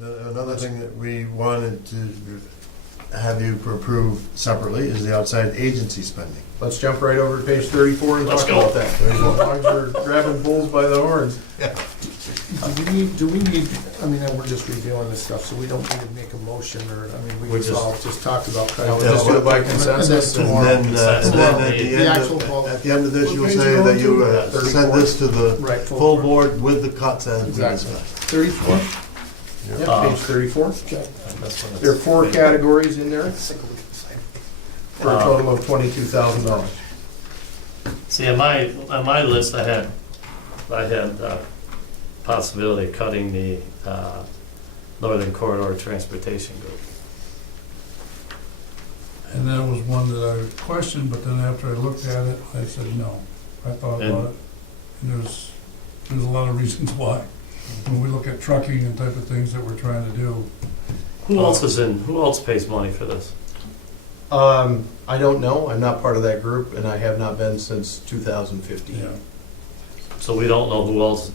Another thing that we wanted to have you approve separately is the outside agency spending. Let's jump right over to page 34 and Let's talk go. about that. As long as we're grabbing bulls by the horns. Do we need, I mean, we're just reviewing this stuff, so we don't need to make a motion, or, I mean, we We just just- all just talked about Now, cutting. we'll just do it by consensus. And And then then, Consensus. and then at The the actual end, vote. at the end of this, What you'll page say you that on you to? send 34. this to the Right, full board with the cuts as we Exactly. discussed. 34? Yeah, page 34. Okay. That's when it's- There are 4 categories in there for a total of $22,000. See, on my list, I had possibility of cutting the Northern Corridor Transportation Group. And that was one that I questioned, but then after I looked at it, I said no. I thought about it, and there's a lot of reasons why. When we look at trucking and type of things that we're trying to do, Who else pays money for this? I don't know. I'm not part of that group, and I have not been since 2015. yeah. So we don't know who else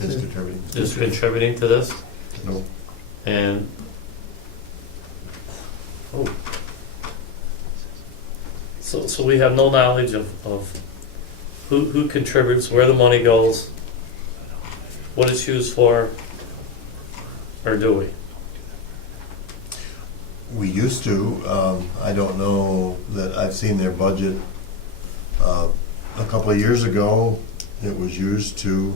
It's contributing. is contributing to this? No. And, oh. So we have no knowledge of who contributes, where the money goes, what it's used for, or do we? We used to, I don't know that I've seen their budget. A couple of years ago, it was used to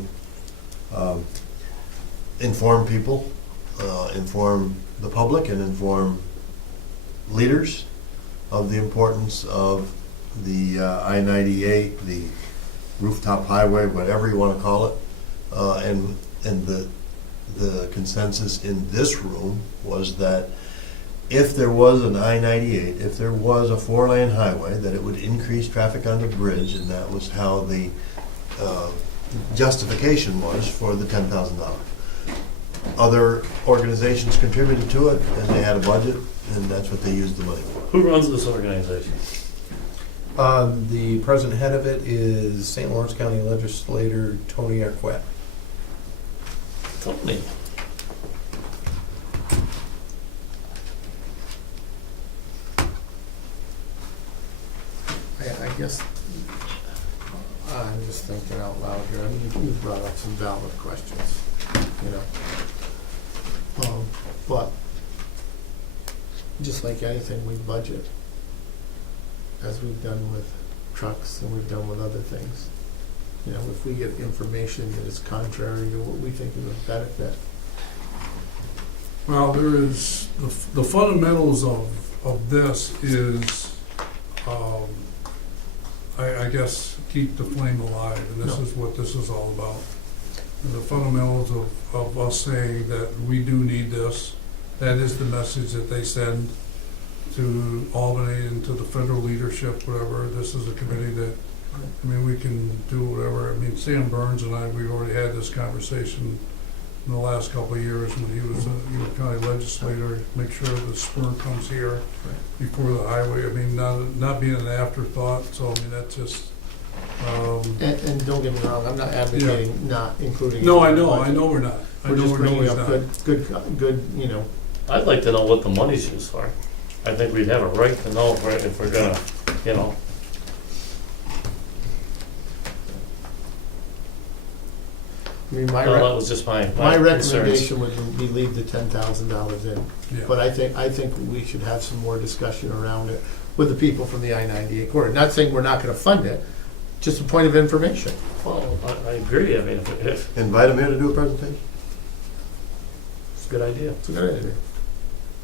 inform people, inform the public and inform leaders of the importance of the I-98, the rooftop highway, whatever you want to call it. And the consensus in this room was that if there was an I-98, if there was a 4-lane highway, that it would increase traffic on the bridge, and that was how the justification was for the $10,000. Other organizations contributed to it, and they had a budget, and that's what they used the money for. Who runs this organization? The present head of it is St. Lawrence County Legislator Tony Arquette. Tony. I guess, I'm just thinking out loud here, I mean, you brought up some valid questions, you know. But, just like anything, we budget, as we've done with trucks and we've done with other things. You know, if we get information that is contrary to what we think is a benefit. Well, there is, the fundamentals of this is, I guess, keep the flame alive, and this is what this is all about. And the fundamentals of us saying that we do need this, that is the message that they send to Albany and to the federal leadership, whatever. This is a committee that, I mean, we can do whatever. I mean, Sam Burns and I, we've already had this conversation in the last couple of years when he was a county legislator, make sure the spur comes here before the highway. I mean, not being an afterthought, so I mean, that's just, And don't get me wrong, I'm not advocating not including. no, it I in the know budget. we're not. I We're know just bringing it's up not. good, you know, I'd like to know what the money's used for. I think we'd have a right to know if we're gonna, you know. I mean, Well, that was just my my concerns. recommendation would be leave the $10,000 in. Yeah. But I think we should have some more discussion around it with the people from the I-98 corridor. Not saying we're not gonna fund it, just a point of information. Well, I agree. I mean, if Invite them here to do a presentation. it's a good idea. It's a good idea.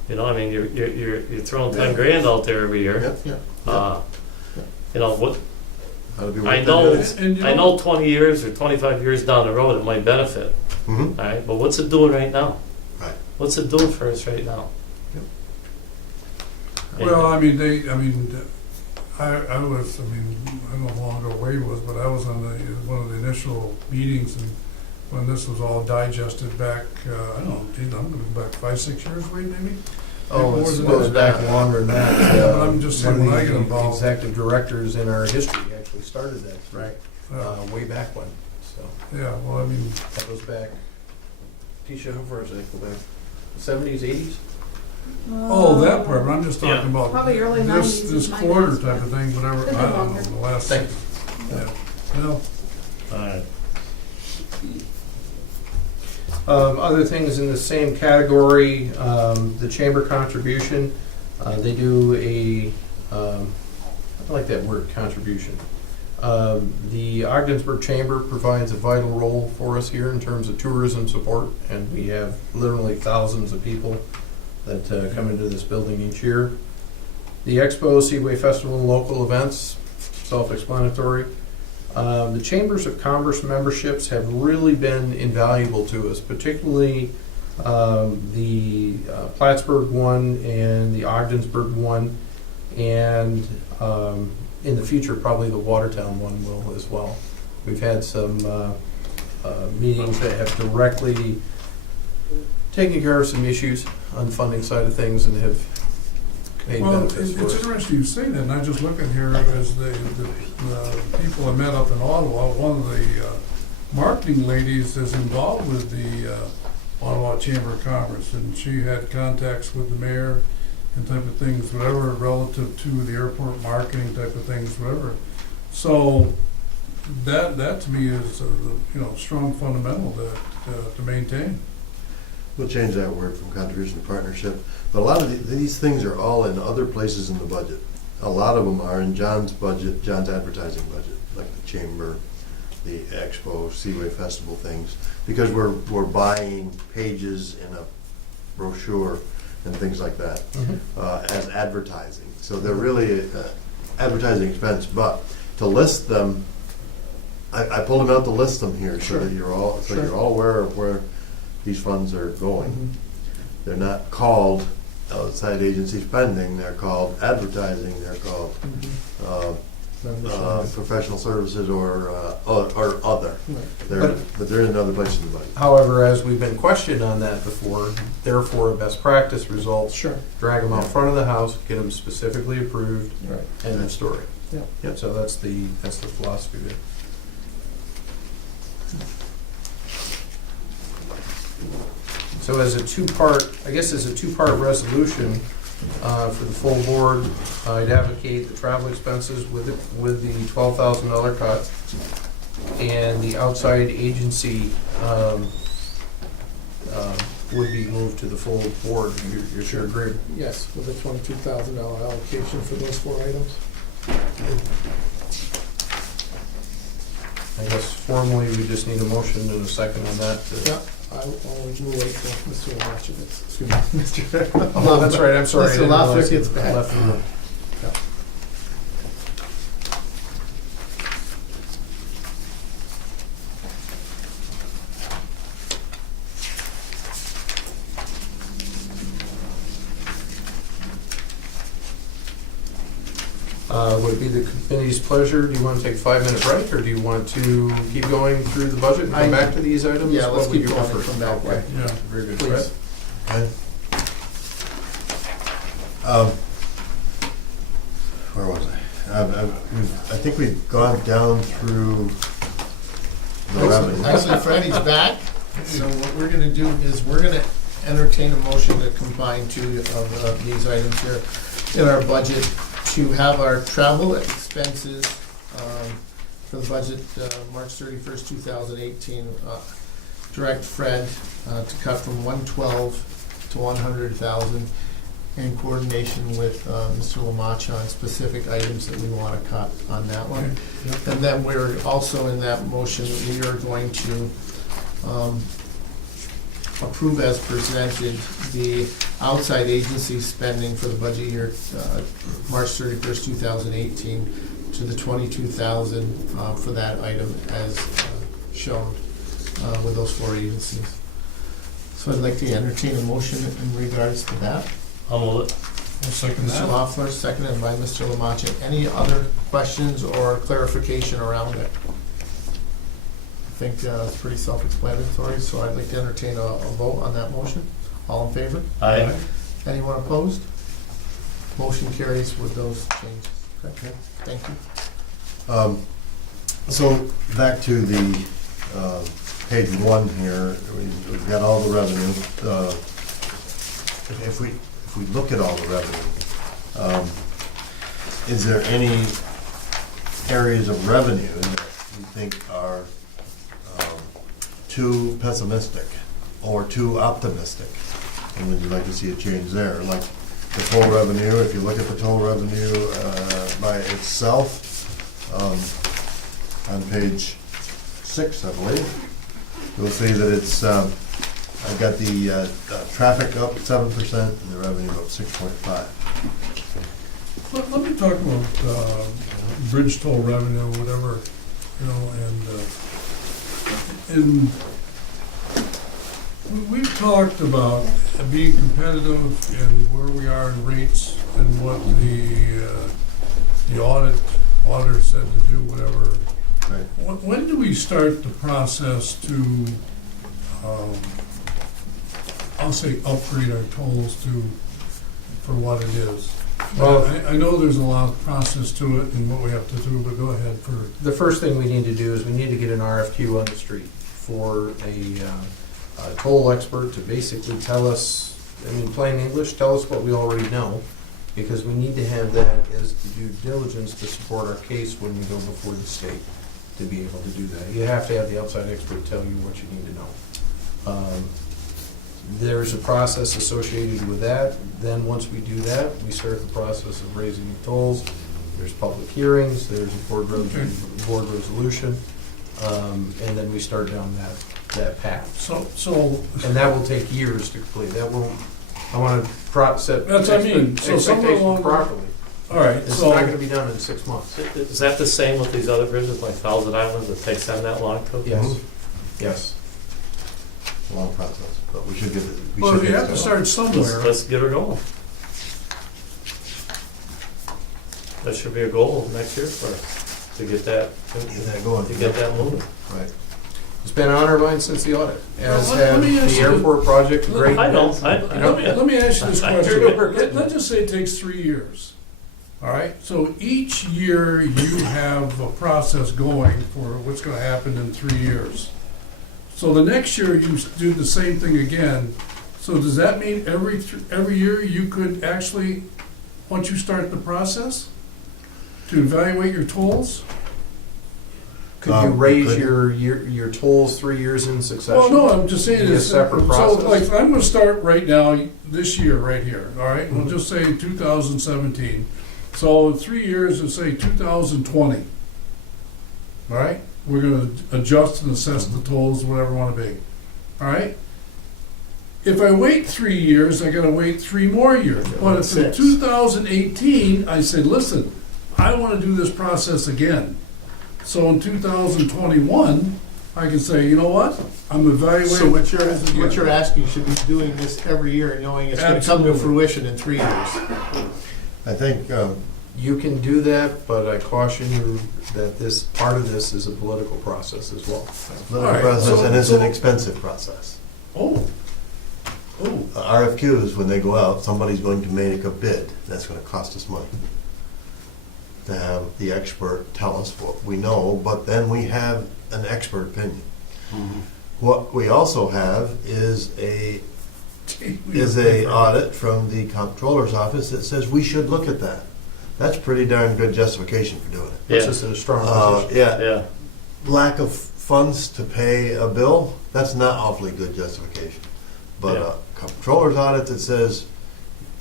You know, I mean, you're throwing 10 grand out there every year. Yep. Yeah. You know what? How to be I worked know. into it. And you I know 20 years or 25 years down the road it might benefit. Mhm. All right, but what's it doing right now? Right. What's it doing for us right now? Well, I mean, I was, I mean, I don't know how long ago Wade was, but I was on one of the initial meetings and when this was all digested back, I don't know, geez, I'm gonna go back 5-6 years, Wade, maybe? Oh, More it than goes that. back longer than that. Yeah, but I'm just saying, One of when I the get involved- executive directors in our history actually started that, Right. way back when, so. Yeah, well, I mean, That goes back, Tisha, how far does that go back? 70s, 80s? Oh, that part, but I'm just Yeah. talking about Probably early this, 90s this is my quarter guess. type of thing, whatever, Could be I don't know, longer. the last. Thank Yeah, well, Alright. Other things in the same category, the chamber contribution, they do I like that word, contribution. The Ogdensburg Chamber provides a vital role for us here in terms of tourism support, and we have literally thousands of people that come into this building each year. The Expo, Seaway Festival, and local events, self-explanatory. The Chambers of Commerce memberships have really been invaluable to us, particularly the Plattsburgh one and the Ogdensburg one, and in the future, probably the Watertown one will as well. We've had some meetings that have directly taken care of some issues on the funding side of things and have paid well, benefits for it's us. interesting you say that, and I just look at here as the people I met up in Ottawa, one of the marketing ladies is involved with the Ottawa Chamber of Commerce, and she had contacts with the mayor and type of things, whatever, relative to the airport marketing type of things, whatever. So that to me is strong fundamental to maintain. We'll change that word from contribution to partnership. But a lot of these things are all in other places in the budget. A lot of them are in John's budget, John's advertising budget, like the chamber, the Expo, Seaway Festival things, because we're buying pages in a brochure and things like that as advertising. So they're really advertising expense. But to list them, I pulled them out to list them here so that you're all aware of where these funds are going. They're not called outside agency spending, they're called advertising, they're called professional services or other. But they're in other places in the budget. However, as we've been questioned on that before, therefore a best practice results, Sure. drag them out front of the house, get them specifically approved, Right. end of story. Yeah. Yeah, so that's the philosophy there. So as a two-part resolution for the full board, I'd advocate the travel expenses with the $12,000 cut, and the outside agency would be moved to the full board. You're sure agree? Yes, with a $22,000 allocation for those 4 items. I guess formally, we just need a motion and a second on that. Yeah, I'll wait till Mr. Lomacek, Mr. Oh, that's right, I'm sorry. I Mr. didn't realize Loftus gets I back. left the room. Would it be the committee's pleasure? Do you want to take a 5-minute break, or do you want to keep going through the budget and come back to these items? Yeah, let's What would keep you going and prefer? come back, Okay. Yeah. Very good. Please. Fred? Where was I think we've gone down through the revenue. Actually, Freddie's back, so what we're gonna do is we're gonna entertain a motion to combine 2 of these items here in our budget to have our travel expenses for the budget March 31st, 2018, direct Fred to cut from 112 to 100,000 in coordination with Mr. Lamacha on specific items that we want to cut on that one. And then we're also in that motion, we are going to approve as presented the outside agency spending for the budget year March 31st, 2018 to the 22,000 for that item as shown with those 4 agencies. So I'd like to entertain a motion in regards to that. I'll move it. I'll second Mr. that. Loeffler, seconded by Mr. Lamacha. Any other questions or clarification around it? I think it's pretty self-explanatory, so I'd like to entertain a vote on that motion. All in favor? Aye. Anyone opposed? Motion carries with those changes. Okay, thank you. So back to the page 1 here, we've got all the revenue. if we look at all the revenue, is there any areas of revenue that you think are too pessimistic or too optimistic? And would you like to see a change there? Like the toll revenue, if you look at the toll revenue by itself, on page 6, I believe, you'll see that it's, I've got the traffic up 7% and the revenue up 6.5. Let me talk about bridge toll revenue, whatever, and we've talked about being competitive and where we are in rates and what the auditor said to do, whatever. Right. When do we start the process to, I'll say, upgrade our tolls for what it is? Well, I know there's a lot of process to it and what we have to do, but go ahead for. the first thing we need to do is we need to get an RFQ on the street for a toll expert to basically tell us, in plain English, tell us what we already know, because we need to have that as the due diligence to support our case when we go before the state to be able to do that. You have to have the outside expert tell you what you need to know. There's a process associated with that. Then once we do that, we start the process of raising the tolls. There's public hearings, there's a board resolution, and then we start down that path. So And that will take years to complete. That won't, I want to set That's what I mean. So somewhere expectations along- properly. all right, It's so not gonna be done in 6 months. Is that the same with these other bridges, like Thousand Islands, it takes them that long to? Yes, yes. It's a long process, but we should get it. well, you have to start somewhere. Let's get her going. That should be a goal next year for us, to get that, Get that going. to get that moving. Right. It's been an honor of mine since the audit, as Well, let have me ask the you- airport project, great. I know, Let me ask you this I question. hear you. Let's just say it takes 3 years. All right, so each year you have a process going for what's gonna happen in 3 years. So the next year you do the same thing again. So does that mean every year you could actually, once you start the process, to evaluate your tolls? Could you we raise could. your tolls 3 years in succession? Well, no, I'm just saying Be a is, separate so process? like, I'm gonna start right now, this year, right here, all right? We'll just say 2017. So in 3 years, let's say 2020. All right? We're gonna adjust and assess the tolls, whatever wanna be. All right? If I wait 3 years, I gotta wait 3 more years. But if in 2018, I said, listen, I wanna do this process again. So in 2021, I can say, you know what? I'm evaluating. So what this again. you're asking, should be doing this every year and knowing it's gonna come to Absolutely. fruition in 3 years. I think, You can do that, but I caution you that this, part of this is a political process as well. little Alright, process, so- and it's an so- expensive process. Oh. RFQs, when they go out, somebody's going to make a bid. That's gonna cost us money. To have the expert tell us what we know, but then we have an expert opinion. What we also have is a audit from the comptroller's office that says we should look at that. That's pretty darn good justification for doing it. Puts Yeah, us in a strong position. Yeah, yeah. lack of funds to pay a bill, that's not awfully good justification. But Yeah. a comptroller's audit that says,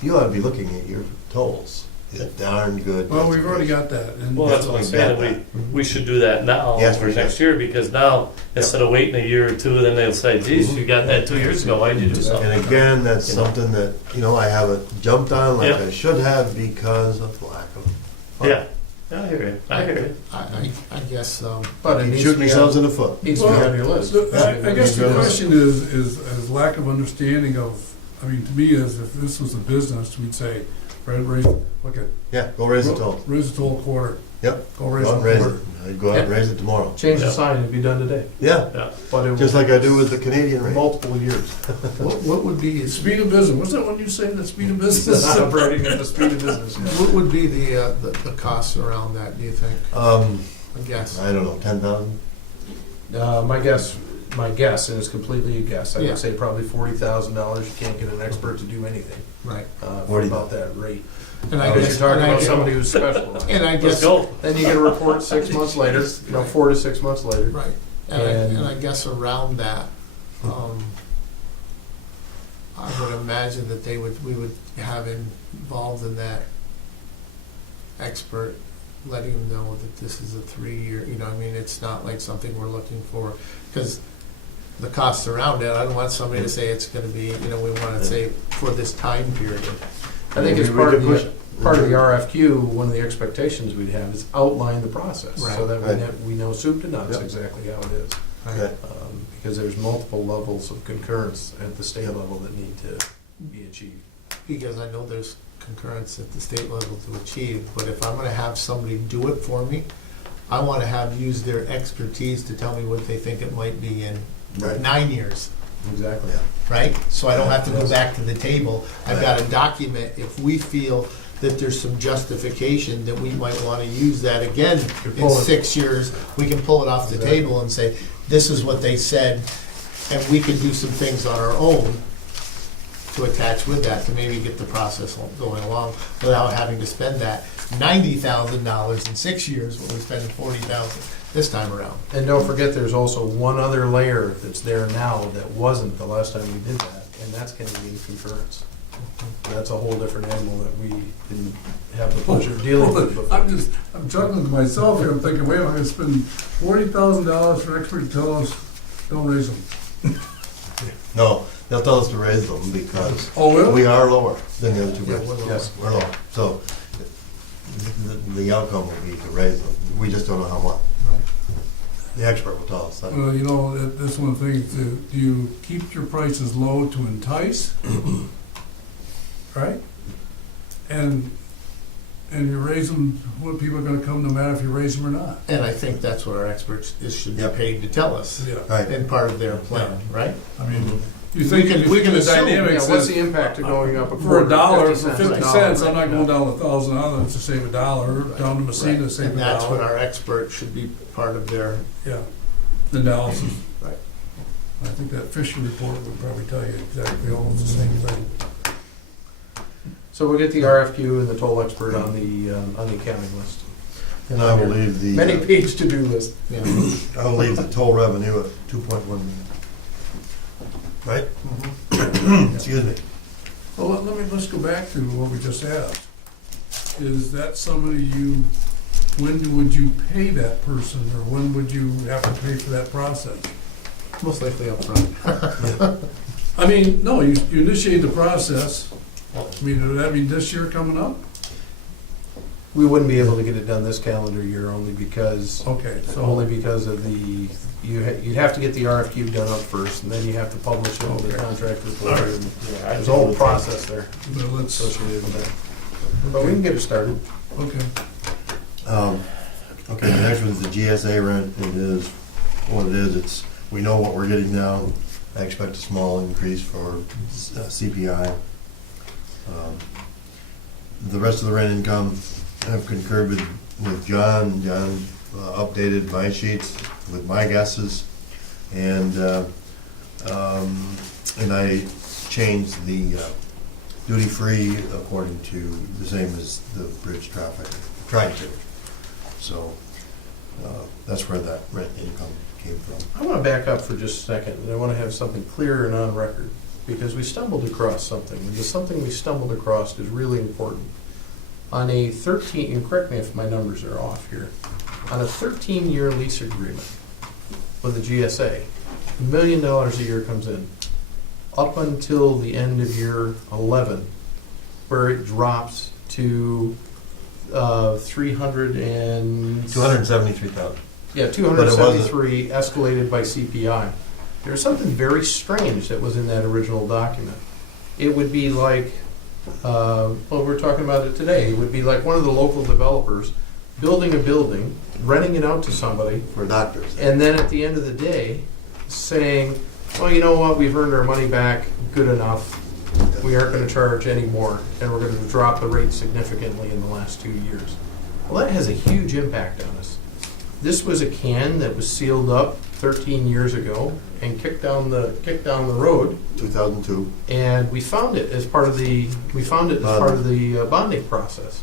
you ought to be looking at your tolls, is darn good. Well, we've already justification. got that. And Well, that's what I'm We've saying, got that. we should do that now Yes, for we should. next year, because now, instead of waiting a year or two, then they'll say, geez, you got that 2 years ago, why did you do something? And again, that's You know. something that, I haven't jumped on like Yeah. I should have because of lack of funds. Yeah, I hear you, I hear you. I guess, But it Keep needs to shooting be yourselves on, in the foot. needs to be Well, on your list. I guess the question is lack of understanding of, to me, is if this was a business, we'd say, raise, look at. Yeah, go raise the toll. Raise the toll a quarter. Yep. Go Go raise out the and raise quarter. it. I'd go out and raise it tomorrow. Change the Yeah. sign, it'd be done today. Yeah, But it just will like I do with the Canadian rate. multiple years. what would be, Speed of business, what's that one you say, the speed of business? Operating at the speed of business. what would be the costs around that, do you think? I guess. I don't know, 10,000? My guess, my guess, and it's completely a guess, I Yeah. would say probably $40,000, you can't get an expert to do anything, Right. for 40. about that rate. And I Because guess, you're talking and I about guess- somebody who's specialized. and I Let's guess, go. Then you get a report 6 months later, 4 to 6 months later. right, and I guess around that, I would imagine that we would have involved in that expert, letting them know that this is a 3-year, I mean, it's not like something we're looking for, because the costs around it, I don't want somebody to say it's gonna be, we wanna say for this time period. I think as We part could of push the, it. part of the RFQ, one of the expectations we'd have is outline the process, so Right. that Right. we know soup to nuts Yep. exactly how it is. Okay. Because there's multiple levels of concurrence at the state Yep. level that need to be achieved. Because I know there's concurrence at the state level to achieve, but if I'm gonna have somebody do it for me, I wanna use their expertise to tell me what they think it might be in Right. 9 years, Exactly. right? So I don't have to go back to the table. I've got a document, if we feel that there's some justification that we might wanna use that again in pull it. 6 years, we can pull it off the Exactly. table and say, this is what they said, and we can do some things on our own to attach with that, to maybe get the process going along without having to spend that $90,000 in 6 years when we spend 40,000 this time around. And don't forget, there's also one other layer that's there now that wasn't the last time we did that, and that's Canadian concurrence. That's a whole different animal that we didn't have the pleasure of dealing with before. I'm chuckling to myself here, I'm thinking, wait, I'm gonna spend $40,000 for an expert to tell us, don't raise them. No, they'll tell us to raise them because Oh, really? we are lower than the other two Yeah, rates. we're lower. Yes. We're lower. So the outcome will be to raise them. We just don't know how much. Right. The expert will tell us that. Well, that's one thing, do you keep your prices low to entice? Right? And you raise them, what people are gonna come no matter if you raise them or not. And I think that's what our experts should be Yep. paid to tell us, Yeah, Right. and part of their plan, right? I mean, you We think, can- you we think can the assume, dynamics Yeah, what's is, the impact of going up a for quarter? a dollar, 50 for 50 a dollar, cents, I'm right? not going down $1,000 to save a dollar, down to Messina to save a And that's what dollar. our expert should be part of their, Yeah, analysis. Right. I think that Fisher report would probably tell you exactly almost the same thing. So we'll get the RFQ and the toll expert on the accounting list. And I will leave the, Many page to-do list. I will leave the toll revenue at 2.1 million. Right? Excuse me. Well, let's go back to what we just asked. Is that somebody would you pay that person, or when would you have to pay for that process? most likely up front. I mean, no, you initiate the process. I mean, does that mean this year coming up? We wouldn't be able to get it done this calendar year only because Okay, of the, you'd have to get the RFQ done up first, and then you have to publish it with the Okay. contract report. and Yeah, There's a whole process there but let's, associated with that. But we can get it started. okay. Okay, the next one's the GSA rent. It is what it is. We know what we're getting now. I expect a small increase for CPI. The rest of the rent income, I've concurred with John. John updated my sheets with my guesses, and I changed the duty-free according to the same as the bridge traffic, tried to. So that's where that rent income came from. I want to back up for just a second, and I want to have something clear and on record, because we stumbled across something, and the something we stumbled across is really important. On a 13, and correct me if my numbers are off here, on a 13-year lease agreement with the GSA, $1 million a year comes in, up until the end of year 11, where it drops to 273,000. Yeah, 273 escalated by CPI. There was something very strange that was in that original document. It would be like, well, we're talking about it today, it would be like one of the local developers building a building, renting it out to somebody, For doctors. and then at the end of the day, saying, well, you know what, we've earned our money back, good enough, we aren't gonna charge any more, and we're gonna drop the rate significantly in the last 2 years. Well, that has a huge impact on us. This was a can that was sealed up 13 years ago and kicked down the road. 2002. And we found it as part of the bonding process.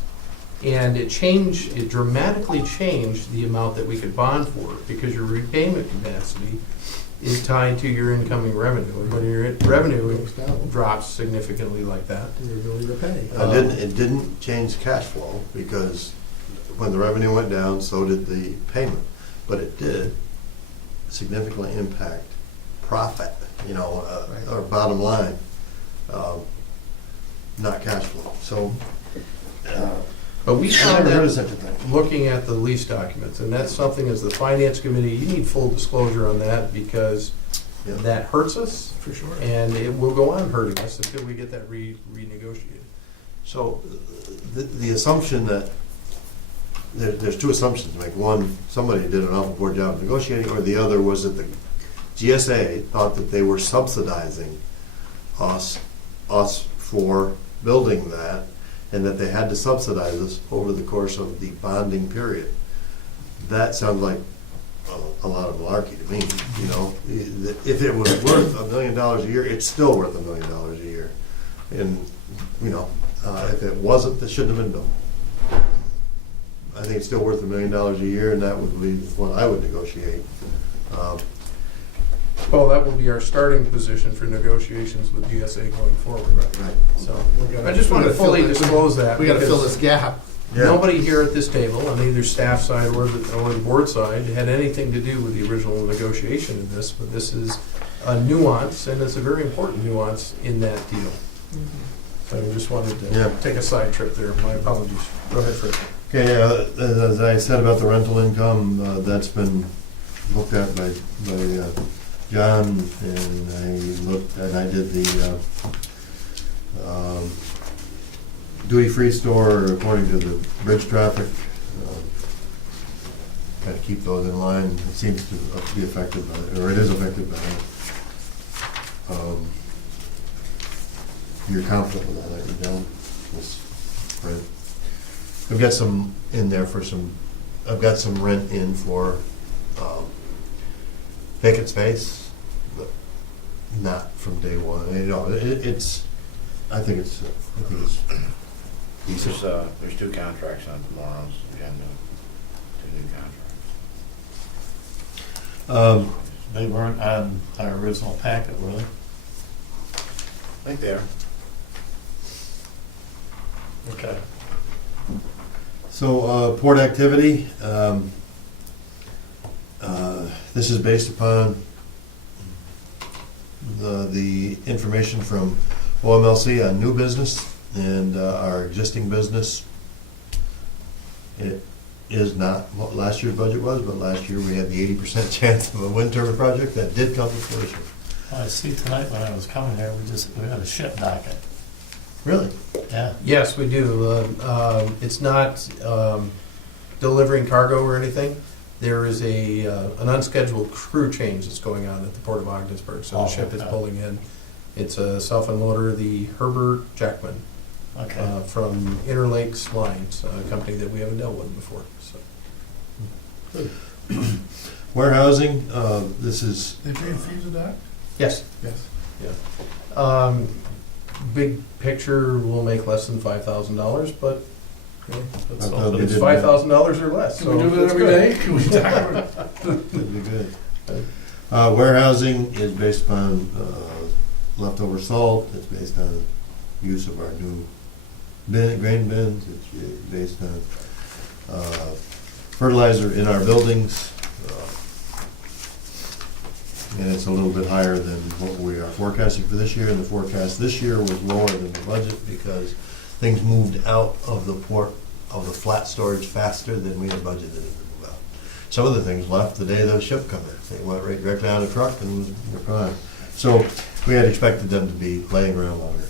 And it dramatically changed the amount that we could bond for, because your repayment capacity is tied to your incoming revenue. And when your revenue Goes down. drops significantly like that, Your ability to pay. It didn't change cash flow, because when the revenue went down, so did the payment. But it did significantly impact profit, Right. or bottom line, not cash flow. So, but we I found never heard of that such a thing. looking at the lease documents, and that's something as the finance committee, you need full disclosure on that, because Yeah. that hurts us, For sure. and it will go on hurting us until we get that renegotiated. So the assumption that, there's two assumptions to make. One, somebody did an awful poor job of negotiating, or the other was that the GSA thought that they were subsidizing us for building that, and that they had to subsidize us over the course of the bonding period. That sounds like a lot of malarkey to me, If it was worth $1 million a year, it's still worth $1 million a year. And, if it wasn't, that shouldn't have been done. I think it's still worth $1 million a year, and that would be what I would negotiate. Well, that will be our starting position for negotiations with GSA going forward. Right. So, We gotta- I just want we to gotta fully fill- disclose that. We gotta fill because this gap. Nobody here at this table, on either staff side or the board side, had anything to do with the original negotiation of this, but this is a nuance, and it's a very important nuance in that deal. So I just wanted Yeah. to take a side trip there. My apologies. Go ahead, Fred. Okay, as I said about the rental income, that's been looked at by John, and I did the duty-free store according to the bridge traffic. Kind of keep those in line. It seems to be affected by it, or it is affected by it. You're confident with that, you don't? Right. I've got some in there I've got some rent in for vacant space, but not from day one. I think it's decent. There's two contracts on tomorrow's agenda, two new contracts. They weren't on our original packet, were they? I think they are. Okay. So, port activity, this is based upon the information from OMLC on new business and our existing business. It is not what last year's budget was, but last year we had the 80% chance of a wind turbine project that did come to fruition. Well, I see tonight when I was coming here, we had a ship docket. Really? Yeah. Yes, we do. It's not delivering cargo or anything. There is an unscheduled crew change that's going on at the Port of Ogdensburg, so the Oh, ship is okay. pulling in. It's a self-unloader, the Herbert Jackman, Okay. from Interlakes Lines, a company that we haven't dealt with before. So. Warehousing, this is, They paying fees of that? Yes. Yes. Big picture will make less than $5,000, but Okay. it's I thought they it's did $5,000 or less. Can we so do it it's every good. day? Can we talk about that'd be good. Warehousing is based upon leftover salt, it's based on use of our new grain bins, it's based on fertilizer in our buildings, and it's a little bit higher than what we are forecasting for this year, and the forecast this year was lower than the budget because things moved out of the port, of the flat storage faster than we had budgeted it to move out. Some of the things left the day the ship come in. They went right directly on a truck and were gone. So we had expected them to be laying around longer.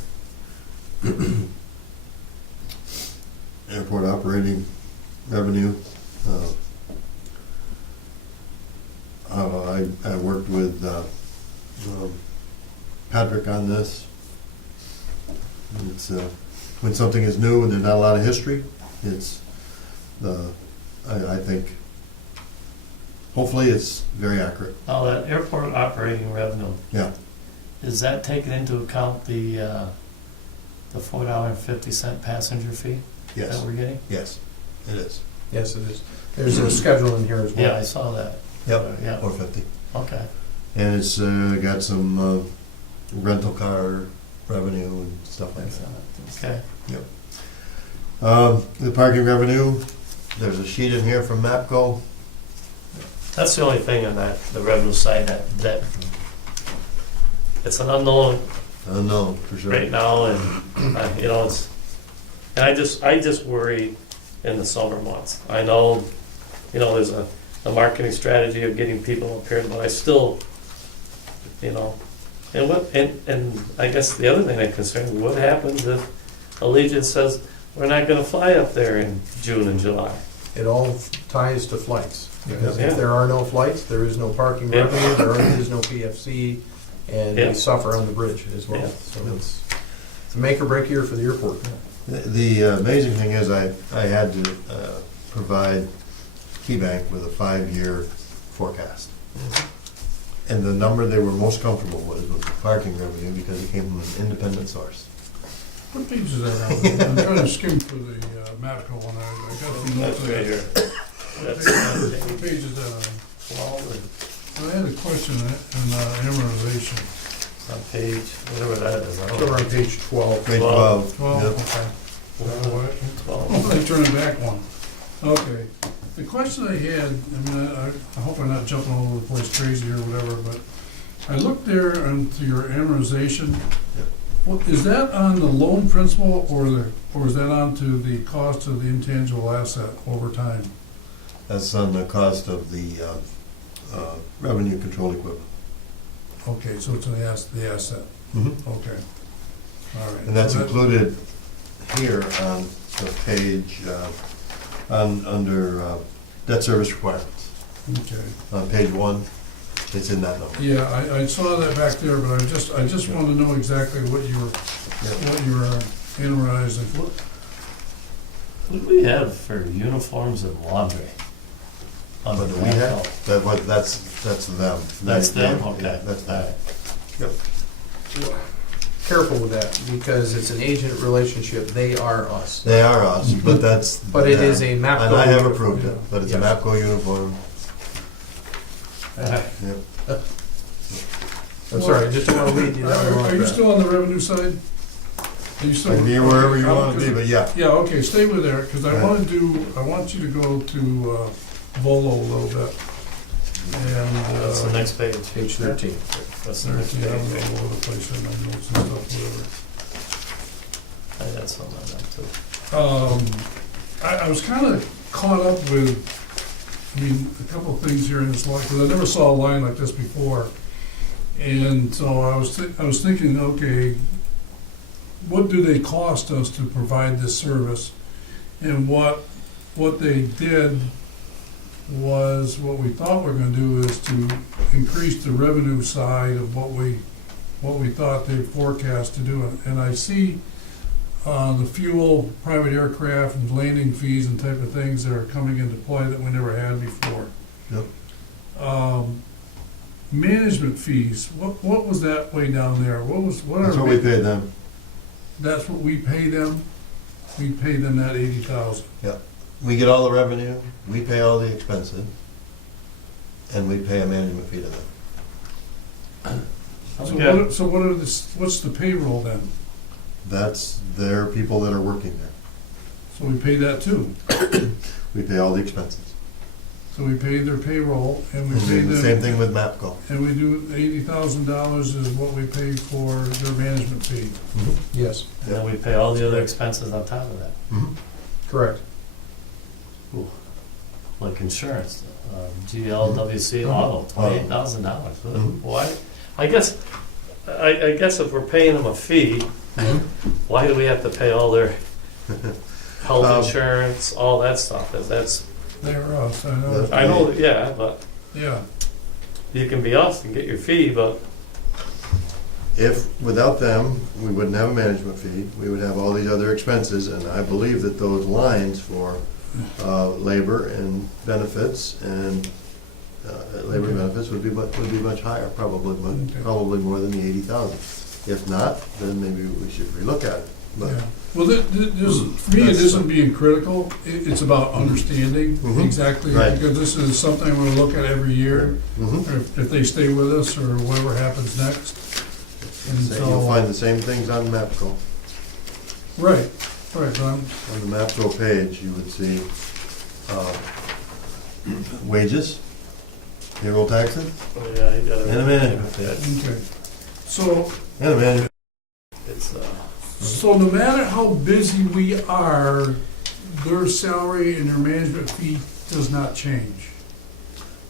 Airport operating revenue. I worked with Patrick on this. It's when something is new and there's not a lot of history, it's I think Hopefully, it's very accurate. Now, that airport operating revenue, Yeah. is that taking into account the $4.50 passenger fee that Yes, we're getting? yes, it is. Yes, it is. There's a schedule in here as well. Yeah, I saw that. Yep, Yeah, 450. okay. And it's got some rental car revenue and stuff like that. Okay. The parking revenue, there's a sheet in here from MAPCO. That's the only thing on that, the revenue side, that it's an unknown Unknown, for sure. right now, and, you know, it's, and I just worry in the summer months. I know, you know, there's a marketing strategy of getting people up here, but I still, you know, and I guess the other thing I'm concerned with, what happens if Allegiant says, we're not gonna fly up there in June and July? It all ties to flights. Because Yeah. if there are no flights, there is no parking Yeah. revenue, there is no PFC, and Yeah. we suffer on the bridge as well. Yeah. So it's a make or break year for the airport. The amazing thing is I had to provide KeyBank with a 5-year forecast. And the number they were most comfortable with was the parking revenue because it came from an independent source. What page is that on? I'm trying to skim through the MAPCO one. I got a few notes That's right there. here. That's What page is that on? well, I had a question on amortization. on page, whatever that is. I don't So know. we're on page 12. Page 12. 12. Well, Yep. okay. What? Well, Oh, they turned back one. Okay. The question I had, I mean, I hope I'm not jumping all over the place crazy or whatever, but I looked there into your amortization. Yep. What, is that on the loan principal or is that onto the cost of the intangible asset over time? That's on the cost of the revenue control equipment. Okay, so it's the asset. Mm-hmm. Okay. All right. And that's So that- included here on the page, under debt service requirements. Okay. On page 1, it's in that number. Yeah, I saw that back there, but I just want to know exactly what you were analyzing. What do we have for uniforms and laundry? What Under do we have? MAPCO? That's them. That's them, Yeah, okay. That's All them. right. Careful with that, because it's an agent relationship, they are us. They are us, but that's. But it is a And MAPCO. I have approved it, but it's a Yes. MAPCO uniform. All right. Yep. I'm sorry, I just don't want to lead you down the wrong Are you path. still on the revenue side? Are you still? I can be wherever you okay, want to be, but yeah. Yeah, okay, stay with there, because I Right. want you to go to Volo a little bit. And, That's the next page. Page 13. That's the next yeah, I'm page. all over the place in my notes and stuff, whatever. I got some on that too. I was kind of caught up with, I mean, a couple of things here in this line, because I never saw a line like this before. And so I was thinking, okay, what do they cost us to provide this service? And what they did was, what we thought we were gonna do is to increase the revenue side of what we thought they forecast to do. And I see the fuel, private aircraft, and landing fees and type of things that are coming into play that we never had before. Yep. Management fees, what was that way down there? What That's are what we paid them. That's what we pay them? We pay them that 80,000. We get all the revenue, we pay all the expenses, and we pay a management fee to them. So what's the payroll then? That's their people that are working there. So we pay that too. We pay all the expenses. So we pay their payroll and we And pay then the same them, thing with MAPCO. and we do $80,000 is what we pay for their management fee. Yes, And then we pay all the other expenses on top of that, Mhm. correct. like insurance, GLWC auto, $28,000. Mhm. Why? I guess if we're paying them a fee, why do we have to pay all their health insurance, all that stuff? That's, They're us, I know. I know, yeah, but Yeah, you can be us and get your fee, but If, without them, we wouldn't have a management fee, we would have all these other expenses, and I believe that those lines for labor and benefits and labor benefits would be much higher, probably more than the 80,000. If not, then maybe we should relook at it. But Yeah. Well, for me, it isn't being critical, it's about understanding Mhm. exactly, Right. because this is something we're gonna look at every year, mhm. or if they stay with us, or whatever happens next. And You'll so, find the same things on MAPCO. right, but On the MAPCO page, you would see wages, payroll taxes, Oh, yeah, you gotta. and a management fee. okay. So, And a management, It's, so no matter how busy we are, their salary and their management fee does not change.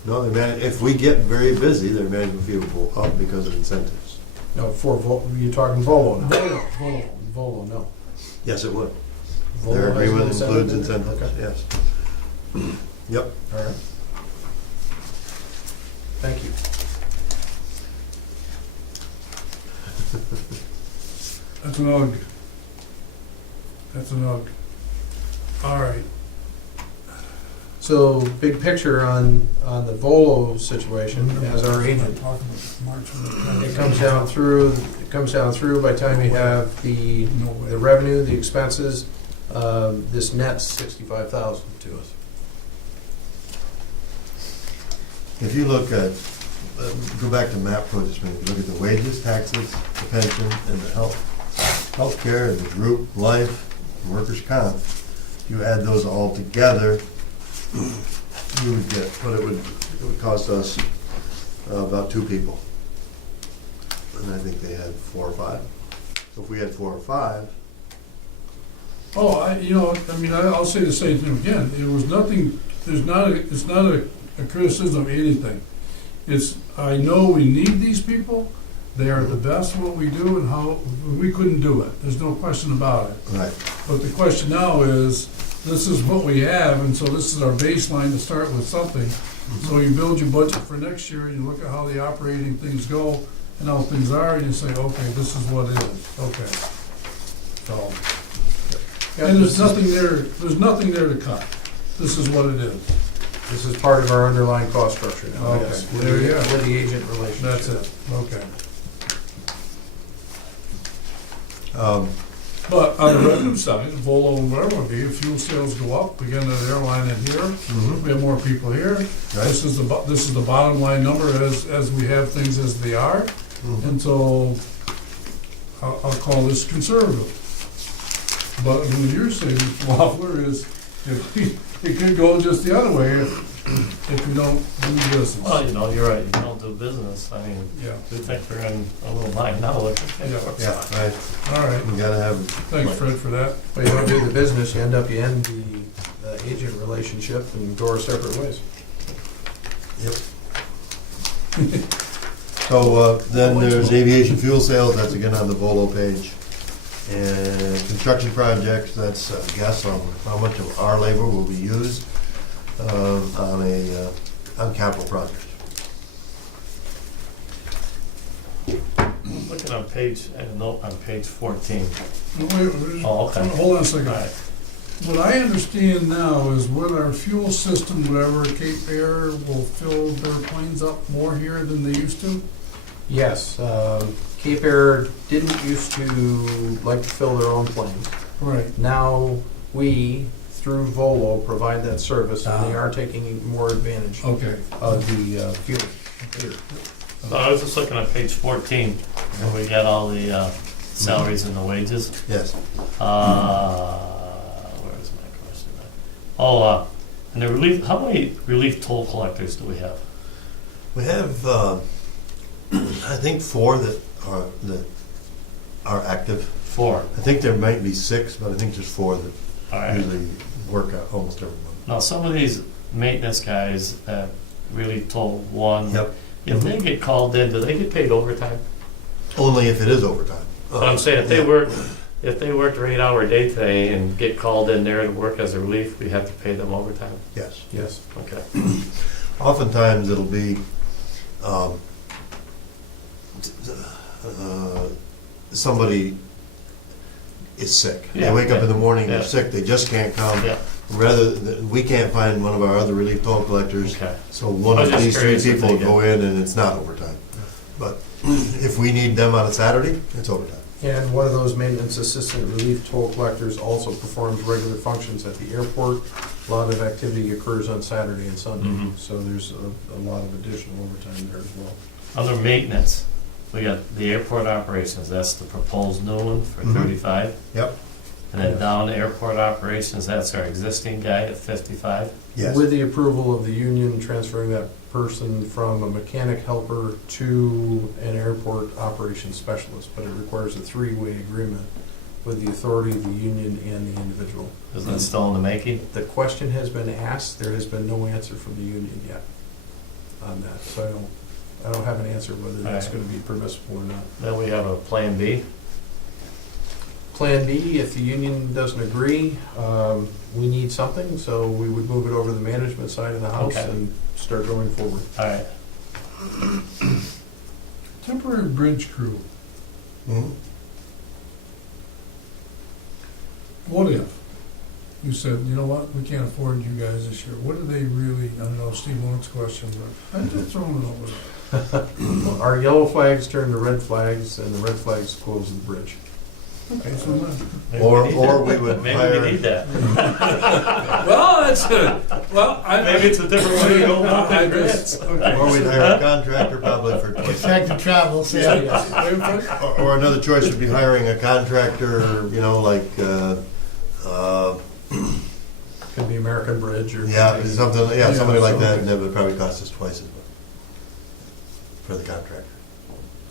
no, if we get very busy, their management fee will go up because of incentives. No, you're talking Volo now. Volo. Volo, no. Yes, it would. Volo Their has agreement an incentive includes in it? incentives, Okay, yes. Yep. all right. Thank you. That's an UG. That's an UG. All right. So, big picture on the Volo situation as our agent. It comes down through by the time you have the revenue, the expenses, this nets 65,000 to us. If you look at, go back to MAPCO just a minute, if you look at the wages, taxes, the pension, and the healthcare, and the group, life, and workers' comp, if you add those all together, you would get what it would cost us about 2 people. And I think they had 4 or 5. So if we had 4 or 5, Oh, I'll say the same thing again. It was nothing, it's not a criticism of anything. I know we need these people. They are the best at what we do, and how, we couldn't do it. There's no question about it. right, But the question now is, this is what we have, and so this is our baseline to start with something. So you build your budget for next year, and you look at how the operating things go, and how things are, and you say, okay, this is what it is, okay. So, and there's nothing there to cut. This is what it is. This is part of our underlying cost structure now, Okay, yes. there you go. With the agent relationship. That's it, okay. But on the revenue side, Volo and whatever it would be, if fuel sales go up, we get another airline in here, we have more people here. This is the bottom line number as we have things as they are. Mhm. And so I'll call this conservative. But what you're saying, Mr. Waffler, is it could go just the other way if we don't do business. well, you're right, you don't do business, I mean, Yeah, we think we're in a little bind now, look. yeah, right, all right. we gotta have, Thanks, Fred, for that. But you don't do the business, you end the agent relationship and go our separate ways. so then there's aviation fuel sales, that's again on the Volo page. And construction projects, that's a guess on how much of our labor will be used on capital projects. Looking on page, I have a note on page 14. Wait, Oh, okay. hold on a second. All right. What I understand now is with our fuel system, whatever, Cape Air will fill their planes up more here than they used to? Yes, Cape Air didn't used to like to fill their own planes. Right. Now, we, through Volo, provide that service, and they are taking more advantage Okay. of the fuel. So I was just looking at page 14, where we got all the salaries and the wages. Yes. Where is my question? Oh, and the relief, how many relief toll collectors do we have? We have, I think 4 that are active. 4. I think there might be 6, but I think there's 4 that All right. usually work out almost every month. Now, some of these maintenance guys that really toll one, Yep. if they get called in, do they get paid overtime? Only if it is overtime. But I'm saying, if they worked an 8-hour day today and get called in there to work as a relief, we have to pay them overtime? Yes. Yes. Okay. Oftentimes it'll be somebody is sick. They Yeah, wake up in the morning, they're yeah. sick, they just can't come. Yeah. we can't find one of our other relief toll collectors, Okay. so one I of was just these three curious if people they will go in and it's not overtime. But if we need them on a Saturday, it's overtime. And one of those maintenance assistant relief toll collectors also performs regular functions at the airport. A lot of activity occurs on Saturday and Sunday, Mhm. so there's a lot of additional overtime there as well. Under maintenance, we got the airport operations, that's the proposed new one for Mhm. 35. Yep. And then down airport operations, that's our existing guy at 55. Yes. With the approval of the union, transferring that person from a mechanic helper to an airport operations specialist, but it requires a three-way agreement with the authority, the union, and the individual. Is that still in the making? The question has been asked, there has been no answer from the union yet on that, so I don't have an answer whether that's Alright. gonna be permissible or not. Then we have a plan B. Plan B, if the union doesn't agree, we need something, so we would move it over to the management side of the house Okay. and start going forward. All right. Temporary bridge crew, Mhm. what if you said, you know what, we can't afford you guys this year? What do they really, I don't know, Steve wants question, but I'm just throwing it over there. Our yellow flags turn to red flags, and the red flags close the bridge. Okay, so then. Maybe Or we need or that. we would Maybe hire. we need that. Well, that's good. Well, Maybe it's a different way to go about I the just, grants. okay. Or we'd hire a contractor probably for twice. Back to travel, so Or another choice would be hiring a contractor, you know, like, Could be American Bridge or. somebody like that, and that would probably cost us twice as much for the contractor.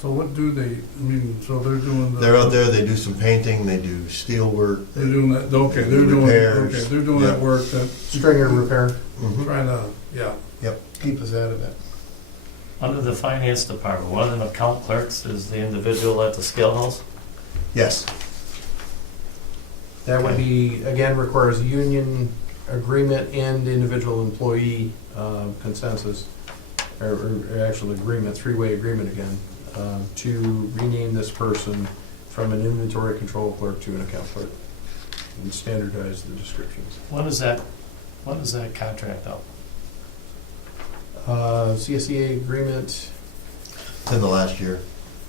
So what do they, I mean, so they're doing the. They're out there, they do some painting, they do steel work. They're doing that, okay, they're doing, Repairs. okay, they're doing that Yeah. work that, Stringer repair. Mhm. trying to, yeah. keep us out of it. Under the finance department, one of the account clerks is the individual at the scale house. Yes, That would be, again, requires a union agreement and individual employee consensus, or actual agreement, three-way agreement again, to rename this person from an inventory control clerk to an account clerk and standardize the descriptions. When is that contract up? CSEA agreement it's in the last year.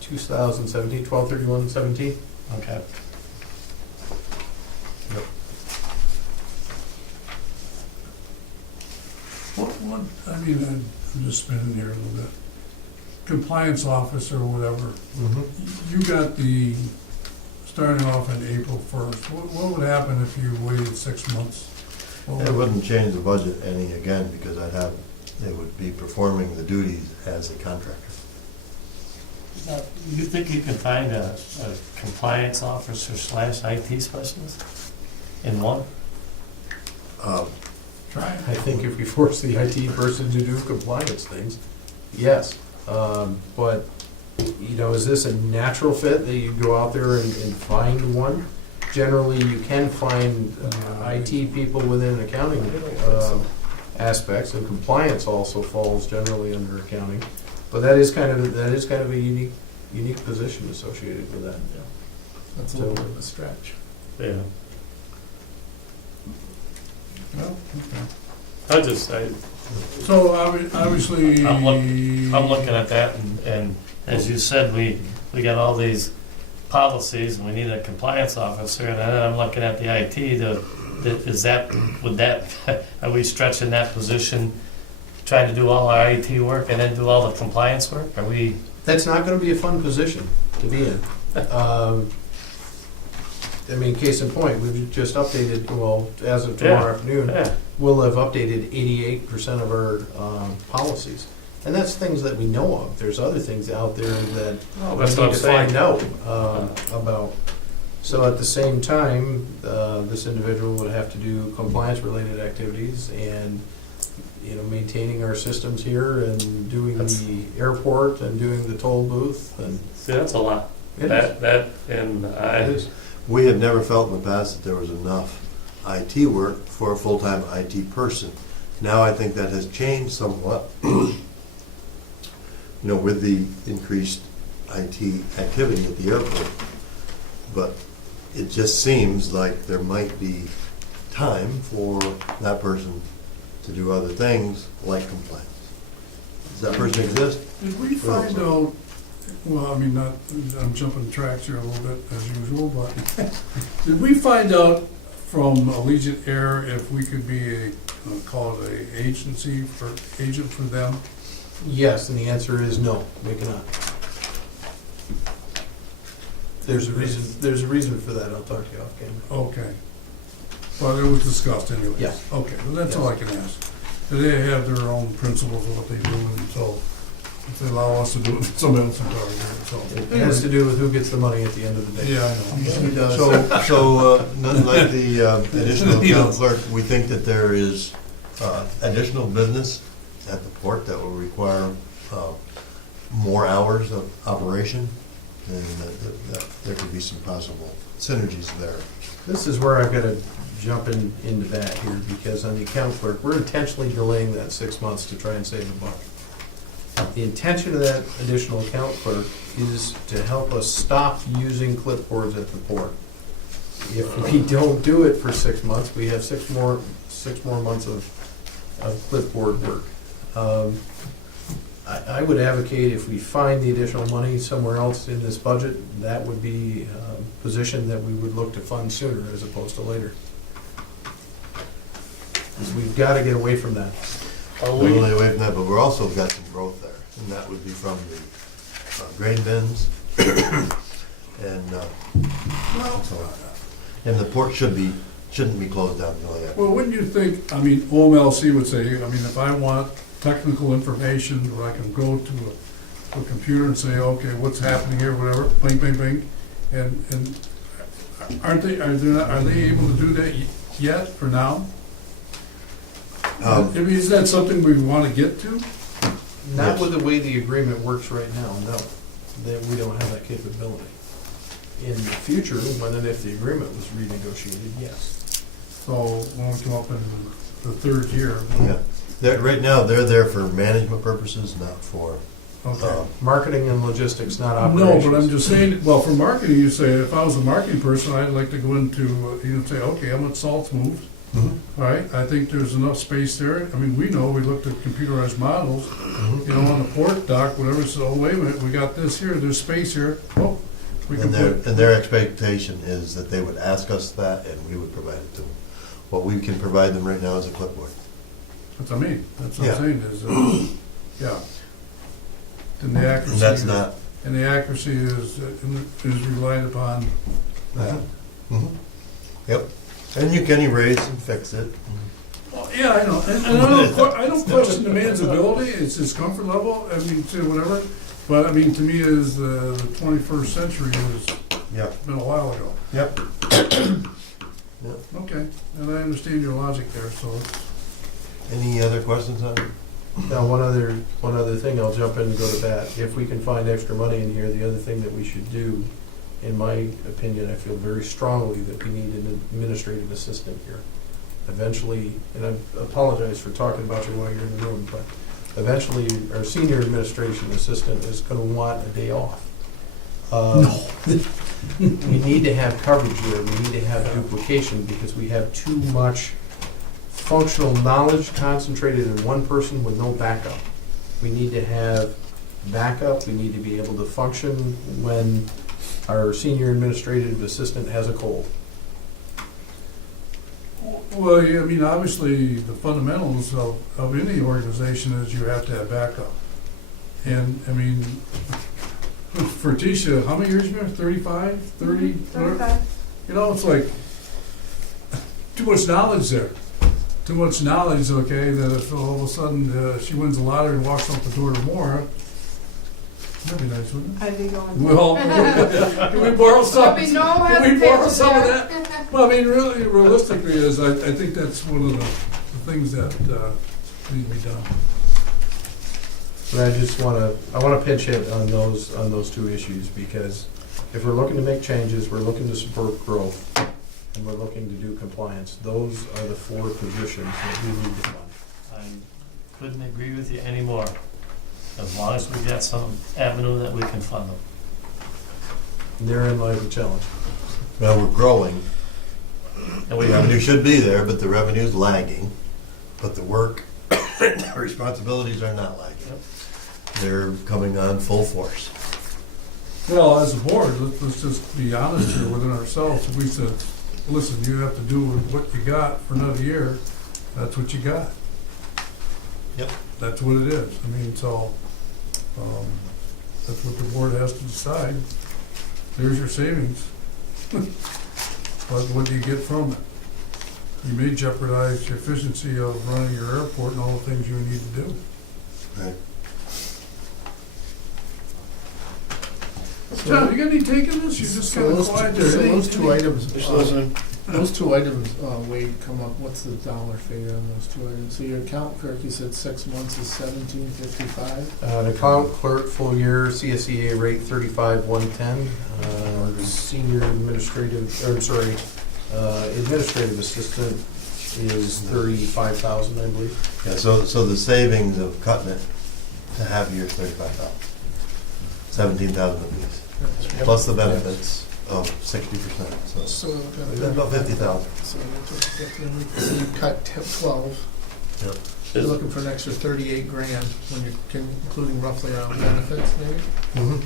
2017, 12/31/17. Okay. What, I mean, I'm just spinning here a little bit. Compliance officer or whatever, you got the, starting off in April 1st. What would happen if you waited 6 months? What It would- wouldn't change the budget any again, because they would be performing the duties as a contractor. Now, you think you can find a compliance officer / IT specialist in one? Try it. I think if we force the IT person to do compliance things, yes. But, you know, is this a natural fit that you go out there and find one? Generally, you can find IT people within accounting aspects, and compliance also falls generally under accounting. But that is kind of a unique position associated with that. That's a little bit of a stretch. Yeah. Well, okay. I So obviously. I'm looking at that, and as you said, we got all these policies, and we need a compliance officer, and then I'm looking at the IT, are we stretching that position, trying to do all our IT work and then do all the compliance work? Are we, That's not gonna be a fun position to be in. I mean, case in point, we've just updated, well, as of tomorrow afternoon, yeah, we'll have updated 88% of our policies. And that's things that we know of. There's other things out there that well, we that's need what I'm to saying. find out about. So at the same time, this individual would have to do compliance-related activities and, you know, maintaining our systems here and doing That's- the airport and doing the toll booth, and See, that's a lot. it is. It It is. We have never felt in the past that there was enough IT work for a full-time IT person. Now I think that has changed somewhat, you know, with the increased IT activity at the airport. But it just seems like there might be time for that person to do other things like compliance. Does that person exist? Did we find out, well, I mean, not, I'm jumping tracks here a little bit as usual, but did we find out from Allegiant Air if we could be a, call it a agency for, agent for them? Yes, and the answer is no, we cannot. There's a reason for that, I'll talk to you off camera. Okay. Well, it was discussed anyway. Yes. Okay, well, that's all I can ask. They have their own principles of what they do, and so if they allow us to do it, somebody else can cover it, so. It has to do with who gets the money at the end of the day. Yeah, I know. Usually does. So, none like the additional account clerk, we think that there is additional business at the port that will require more hours of operation, and that there could be some possible synergies there. This is where I've got to jump into that here, because on the account clerk, we're intentionally delaying that 6 months to try and save a buck. The intention of that additional account clerk is to help us stop using clipboards at the port. If we don't do it for 6 months, we have six more months of clipboard work. I would advocate if we find the additional money somewhere else in this budget, that would be a position that we would look to fund sooner as opposed to later. 'Cause we've got to get away from that. Are Not we, only away from that, but we're also got some growth there, and that would be from the grain bins, and so, and the port shouldn't be closed down until yet. Well, wouldn't you think, I mean, OMLC would say, I mean, if I want technical information where I can go to a computer and say, okay, what's happening here, whatever, bing, bing, bing, and are they able to do that yet or now? I mean, is that something we want to get to? Not Yes. with the way the agreement works right now, no. That we don't have that capability. In the future, when and if the agreement was renegotiated, yes. So when we come up in the third year, Yeah, right now, they're there for management purposes, not for, okay. Marketing and logistics, not No, operations. but I'm just saying, well, for marketing, you say, if I was a marketing person, I'd like to go into, you know, say, okay, I'm at salt's moved, all right, I think there's enough space there. I mean, we know, we looked at computerized models, you know, on the port dock, whatever, so, oh, wait a minute, we got this here, there's space here, oh, we can and put. their expectation is that they would ask us that, and we would provide it to them. What we can provide them right now is a clipboard. That's what I mean, that's what Yeah. I'm saying, is, yeah. And the accuracy. And that's not, And the accuracy is relied upon that. yep, and you can erase and fix it. Well, yeah, I know, and I don't question the man's ability, it's his comfort level, I mean, to whatever, but I mean, to me, is the 21st century was, Yep, been a while ago. yep. Okay, and I understand your logic there, so it's, Any other questions on it? Now, one other thing, I'll jump in and go to bat. If we can find extra money in here, the other thing that we should do, in my opinion, I feel very strongly that we need an administrative assistant here. Eventually, and I apologize for talking about you while you're in the room, but eventually, our senior administration assistant is gonna want a day off. We need to have coverage there, we need to have duplication, because we have too much functional knowledge concentrated in one person with no backup. We need to have backup, we need to be able to function when our senior administrative assistant has a cold. well, yeah, I mean, obviously, the fundamentals of any organization is you have to have backup. And, I mean, for Tisha, how many years you been, 35, 30? whatever? You know, it's like, too much knowledge there. Too much knowledge, okay, that if all of a sudden she wins the lottery and walks out the door tomorrow, that'd be nice, wouldn't I'd be going. it? Well, can we borrow some? There'll be no Can we borrow hesitation some of there. that? Well, I mean, really, realistically, is I think that's one of the things that need to be done. But I wanna pinch hit on those two issues, because if we're looking to make changes, we're looking to support growth, and we're looking to do compliance, those are the four positions that we need to fund. I couldn't agree with you anymore. As long as we got some avenue that we can fund them. And therein lies the challenge. Well, we're growing. And The we, revenue should be there, but the revenue's lagging, but the work, responsibilities are not lagging. They're coming on full force. Well, as a board, let's just be honest here within ourselves. If we said, listen, you have to do with what you got for another year, that's what you got. Yep. That's what it is. I mean, so, that's what the board has to decide. There's your savings. But what do you get from it? You may jeopardize the efficiency of running your airport and all the things you need to do. Right. John, you got any take in this? You're just So kind of those quiet two- there. so those two items, Just listening. those two items, Wade, come up, what's the dollar figure on those two items? So your account clerk, you said 6 months is 1755? The account clerk, full year, CSEA rate 35,110. Senior administrative, or sorry, administrative assistant is 35,000, I believe. Yeah, so the savings of cutting it to half a year is 35,000. 17,000 apiece, plus the benefits of 60%, so So, it's about 50,000. So you took 15, so you cut 12. Yep. You're looking for an extra 38 grand when you're including roughly our benefits, maybe? Mm-hmm.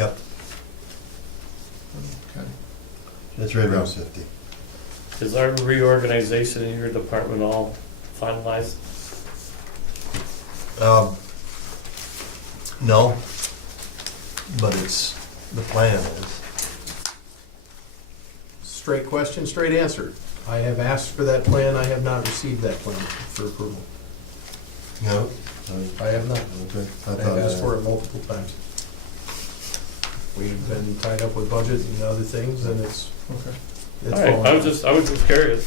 Yep, Okay. it's right around 50. is our reorganization in your department all finalized? No, but the plan is. Straight question, straight answer. I have asked for that plan, I have not received that plan for approval. No? I have not. Okay. I I thought have asked that- for it multiple times. We've been tied up with budget and other things, and it's Okay. it's All right, falling I off. was just curious.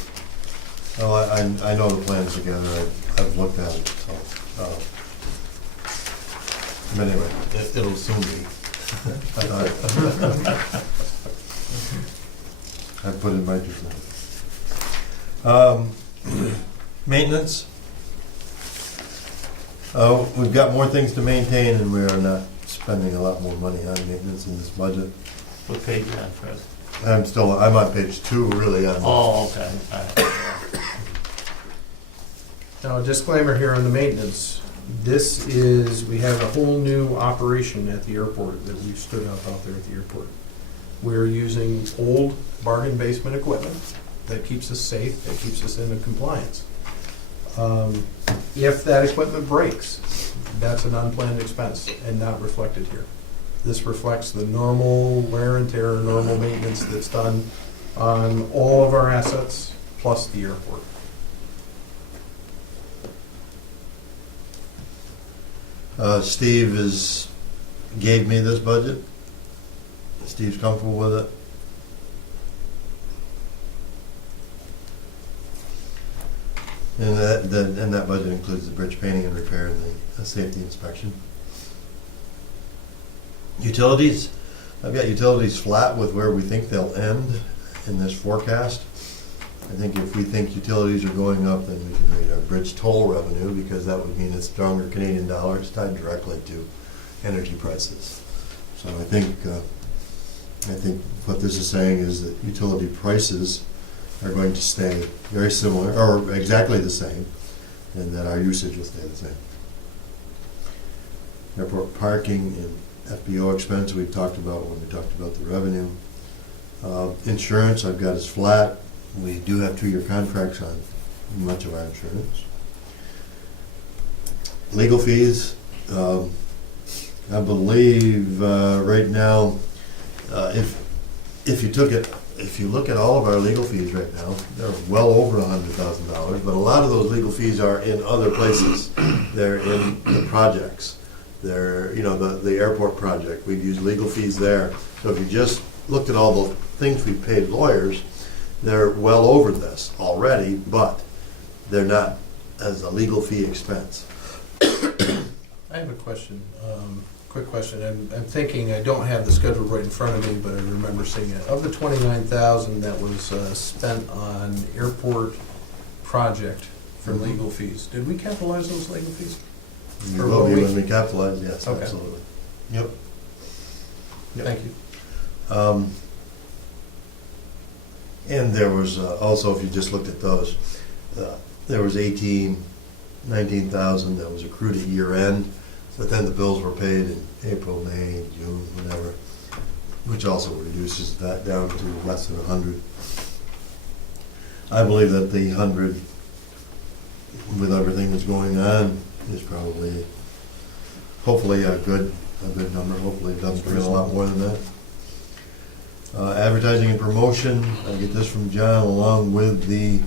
Oh, I know the plans together, I've looked at it, so. But anyway, it'll soon be. I thought, I put in my 2 cents. Maintenance. We've got more things to maintain and we are not spending a lot more money on maintenance in this budget. What page you on, Chris? I'm on page 2 really on. Oh, okay. All right. Now, a disclaimer here on the maintenance. This is, we have a whole new operation at the airport that we've stood up out there at the airport. We're using old bargain basement equipment that keeps us safe, that keeps us in compliance. If that equipment breaks, that's an unplanned expense and not reflected here. This reflects the normal wear and tear, normal maintenance that's done on all of our assets, plus the airport. Steve gave me this budget. Steve's comfortable with it. And that budget includes the bridge painting and repair and the safety inspection. Utilities, I've got utilities flat with where we think they'll end in this forecast. I think if we think utilities are going up, then we can read our bridge toll revenue, because that would mean a stronger Canadian dollar. It's tied directly to energy prices. So I think what this is saying is that utility prices are going to stay very similar, or exactly the same, and that our usage will stay the same. Airport parking and FBO expense we've talked about when we talked about the revenue. Insurance I've got is flat. We do have 2-year contracts on much of our insurance. Legal fees, I believe right now, if you look at all of our legal fees right now, they're well over $100,000. But a lot of those legal fees are in other places. They're in the projects. They're the airport project. We've used legal fees there. So if you just looked at all the things we've paid lawyers, they're well over this already, but they're not as a legal fee expense. I have a question, quick question. I'm thinking, I don't have the schedule right in front of me, but I remember seeing it. Of the 29,000 that was spent on airport project for legal fees, did we capitalize those legal fees? You Or will be will when we capitalize, yes, Okay. absolutely. Yep. Yep. Thank you. And there was, also, if you just looked at those, there was 19,000 that was accrued at year end, but then the bills were paid in April, May, June, whatever, which also reduces that down to less than 100. I believe that the 100, with everything that's going on, is probably, hopefully a good number. Hopefully it doesn't bring a lot more than that. Advertising and promotion, I get this from John, along with the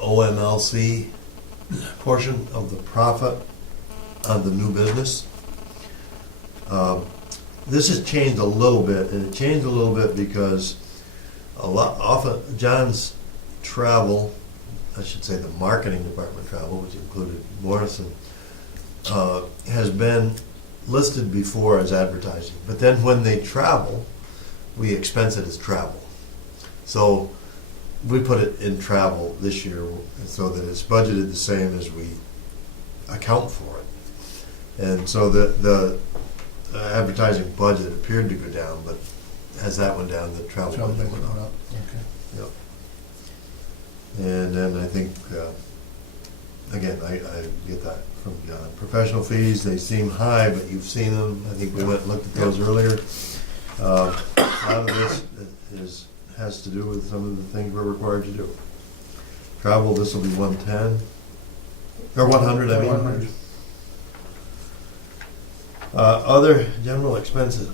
OMLC portion of the profit of the new business. This has changed a little bit, and it changed a little bit because often John's travel, I should say the marketing department travel, which included Morrison, has been listed before as advertising. But then when they travel, we expense it as travel. So we put it in travel this year so that it's budgeted the same as we account for it. And so the advertising budget appeared to go down, but as that went down, the travel budget went up. Okay. Yep. And then I think, again, I get that from John. Professional fees, they seem high, but you've seen them. I think we went and looked at those earlier. A lot of this has to do with some of the things we're required to do. Travel, this will be 110, or 100, I mean. 100. Other general expenses.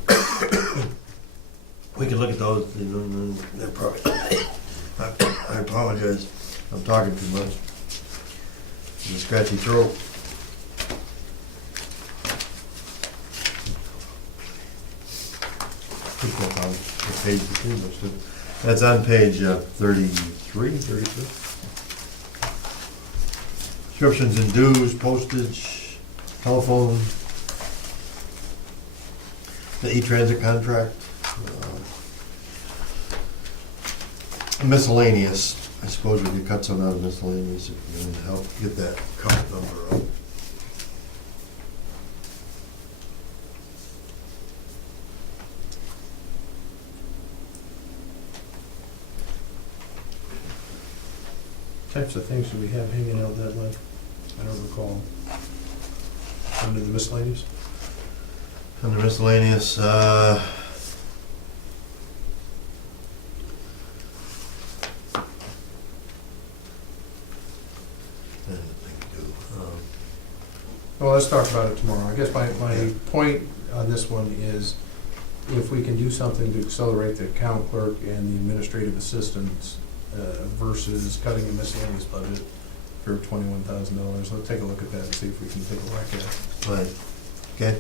We can look at those, they're probably, I apologize, I'm talking too much. It's a scratchy throat. That's on page 33. Subscriptions and dues, postage, telephone, the e-transit contract, miscellaneous. I suppose we could cut some out of miscellaneous if we can help get that count number up. Types of things do we have hanging out that way? I don't recall. Under the miscellaneous? Under miscellaneous, Well, let's talk about it tomorrow. I guess my point on this one is if we can do something to accelerate the account clerk and the administrative assistants versus cutting the miscellaneous budget for $21,000, let's take a look at that and see if we can take a whack at it. right, okay.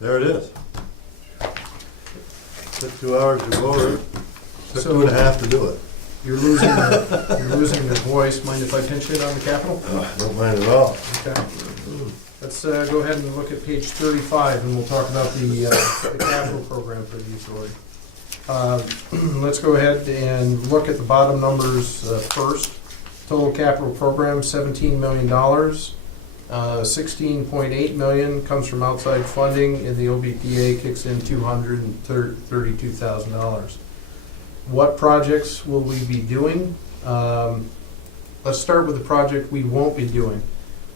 There it is. Took 2 hours to go over it. Took So- 2.5 to do it. You're losing your voice. Mind if I pinch hit on the capital? Don't mind at all. Okay. Let's go ahead and look at page 35, and we'll talk about the capital program for the authority. Let's go ahead and look at the bottom numbers first. Total capital program, $17 million. $16.8 million comes from outside funding, and the OBPA kicks in $232,000. What projects will we be doing? Let's start with the project we won't be doing.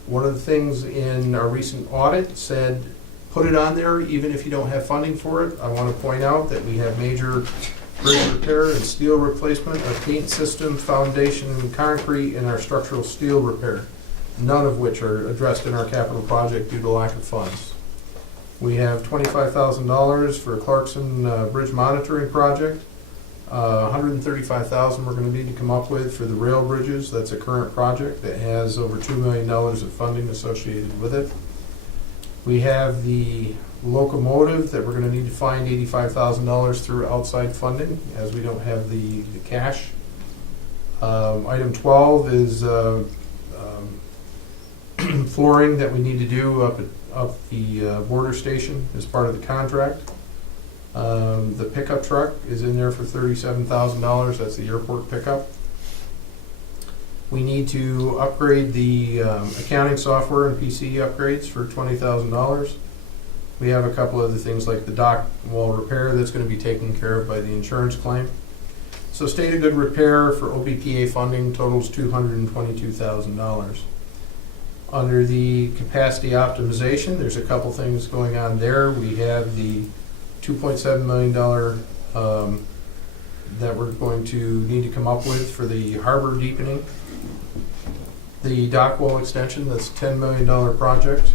One of the things in our recent audit said, put it on there even if you don't have funding for it. I want to point out that we have major bridge repair and steel replacement, a paint system, foundation and concrete, and our structural steel repair, none of which are addressed in our capital project due to lack of funds. We have $25,000 for a Clarkson Bridge Monitoring Project. $135,000 we're going to need to come up with for the rail bridges. That's a current project that has over $2 million of funding associated with it. We have the locomotive that we're going to need to find $85,000 through outside funding, as we don't have the cash. Item 12 is flooring that we need to do up the border station as part of the contract. The pickup truck is in there for $37,000. That's the airport pickup. We need to upgrade the accounting software and PC upgrades for $20,000. We have a couple other things like the dock wall repair that's going to be taken care of by the insurance claim. So state of good repair for OBPA funding totals $222,000. Under the capacity optimization, there's a couple things going on there. We have the $2.7 million that we're going to need to come up with for the harbor deepening. The dock wall extension, that's a $10 million project.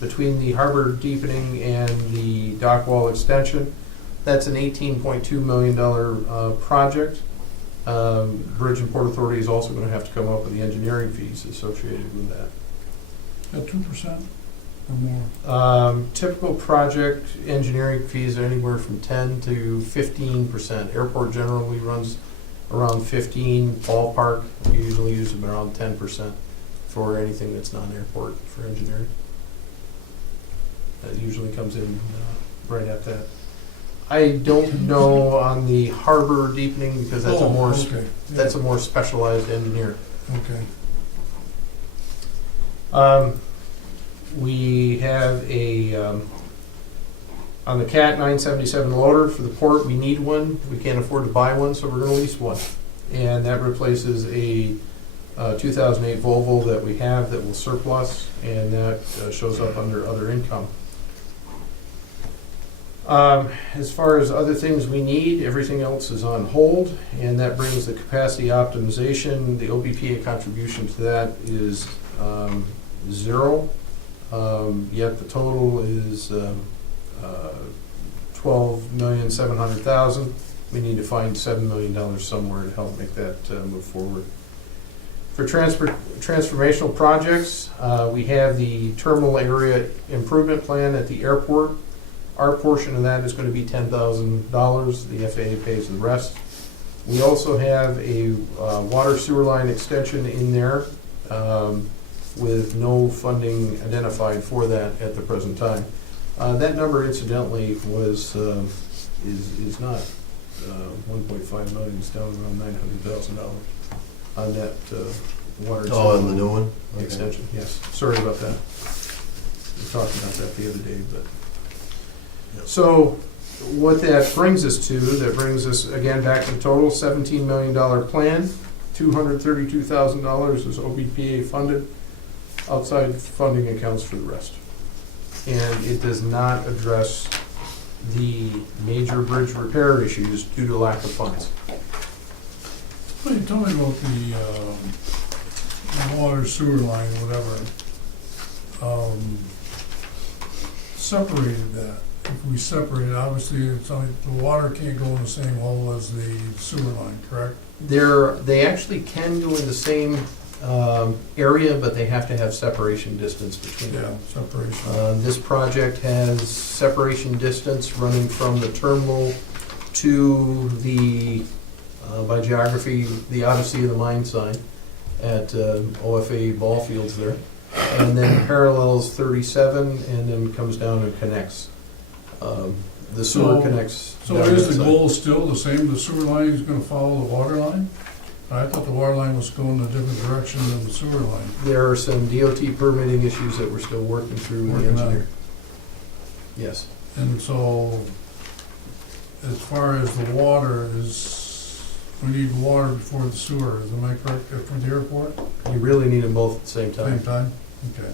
Between the harbor deepening and the dock wall extension, that's an $18.2 million project. Bridge and Port Authority is also going to have to come up with the engineering fees associated with that. At 2% or more? Typical project engineering fees are anywhere from 10 to 15%. Airport generally runs around 15. Ballpark, we usually use them around 10% for anything that's non-airport for engineering. That usually comes in right at that. I don't know on the harbor deepening because that's Okay. that's a more specialized engineer. Okay. We have a, on the CAT 977 loader for the port, we need one. We can't afford to buy one, so we're going to lease one. And that replaces a 2008 Volvo that we have that will surplus, and that shows up under other income. As far as other things we need, everything else is on hold, and that brings the capacity optimization. The OBPA contribution to that is 0. Yet the total is $12,700,000. We need to find $7 million somewhere to help make that move forward. For transformational projects, we have the terminal area improvement plan at the airport. Our portion of that is going to be $10,000. The FAA pays the rest. We also have a water sewer line extension in there with no funding identified for that at the present time. That number, incidentally, was is not 1.5 million. It's down around $900,000 on that water. Oh, and the new one? Okay. Extension. Yes. Sorry about that. We talked about that the other day, but. Yep. So what that brings us again back to the total $17 million plan. $232,000 is OBPA funded. Outside funding accounts for the rest. And it does not address the major bridge repair issues due to lack of funds. Well, tell me about the water sewer line, whatever. Separated that. If we separate it, obviously it's only, the water can't go in the same hole as the sewer line, correct? They actually can go in the same area, but they have to have separation distance between them. Yeah, separation. This project has separation distance running from the terminal to the, by geography, the Odyssey of the Mind sign at OFA ball fields there. And then parallels 37 and then comes down and connects. The sewer connects. So down is that the side. goal still the same, the sewer line is gonna follow the water line? I thought the water line was going in a different direction than the sewer line. There are some DOT permitting issues that we're still working through with the Working on. engineer. Yes. And so, as far as the water is, we need water before the sewer, am I correct, for the airport? You really need them both at the same Same time. time? Okay.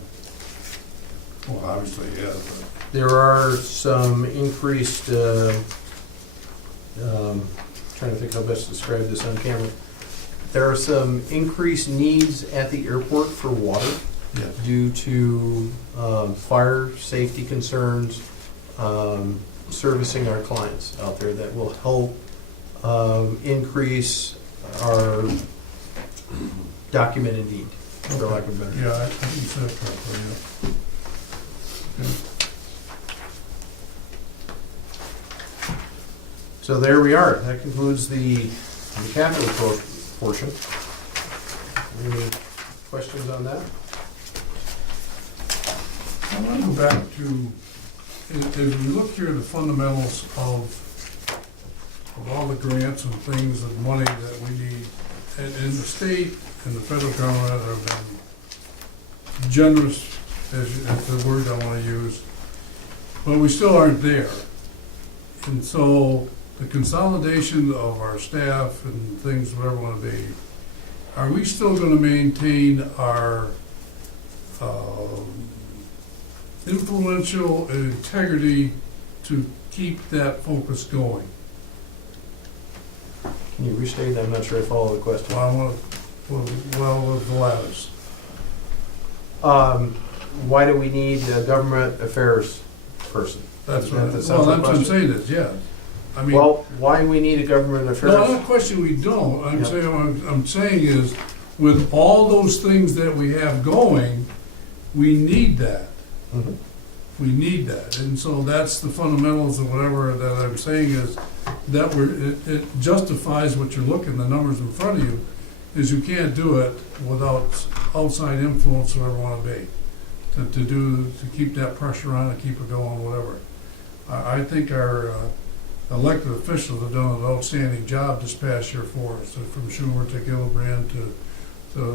Well, obviously, yeah, but. There are some increased, trying to think how best to describe this on camera. There are some increased needs at the airport for water Yes. due to fire safety concerns, servicing our clients out there that will help increase our documented need, for lack of a better. Yeah, I think you said it correctly, yeah. Okay. So there we are. That concludes the capital portion. Any questions on that? I want to go back to, as we look here, the fundamentals of all the grants and things and money that we need, and the state and the federal government have been generous, as the word I wanna use, but we still aren't there. And so, the consolidation of our staff and things, whatever it wanna be, are we still gonna maintain our, influential and integrity to keep that focus going? Can you restate? I'm not sure I follow the question. Well, I want, with the ladders. Why do we need a government affairs person? That's Is what, that the well, central that's what I'm question? saying is, yeah. I mean, Well, why we need a government affairs? no, I'm not questioning we don't. I'm Yep. saying, what I'm saying is, with all those things that we have going, we need that. Mhm. We need that. And so that's the fundamentals of whatever that I'm saying is that it justifies what you're looking, the numbers in front of you, is you can't do it without outside influence or whatever it want to be. To keep that pressure on and keep it going, whatever. I think our elected officials have done an outstanding job this past year for us, from Schumer to Gillibrand to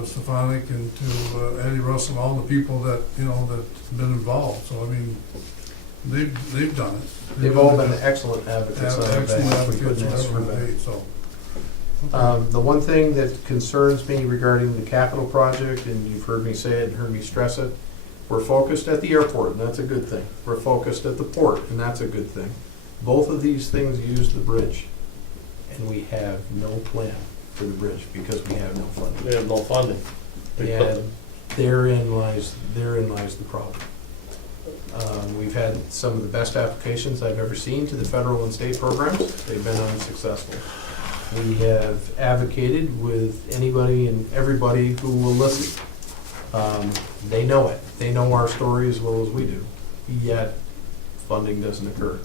Stefanik and to Eddie Russell, all the people that, you know, that've been involved. So, I mean, they've done it. They've all been excellent advocates on our Excellent behalf. We advocates, couldn't ask for whatever it better. may be, so. The one thing that concerns me regarding the capital project, and you've heard me say it and heard me stress it, we're focused at the airport, and that's a good thing. We're focused at the port, and that's a good thing. Both of these things use the bridge, and we have no plan for the bridge because we have no funding. We have no funding. And therein lies the problem. We've had some of the best applications I've ever seen to the federal and state programs. They've been unsuccessful. We have advocated with anybody and everybody who will listen. They know it. They know our story as well as we do. Yet, funding doesn't occur.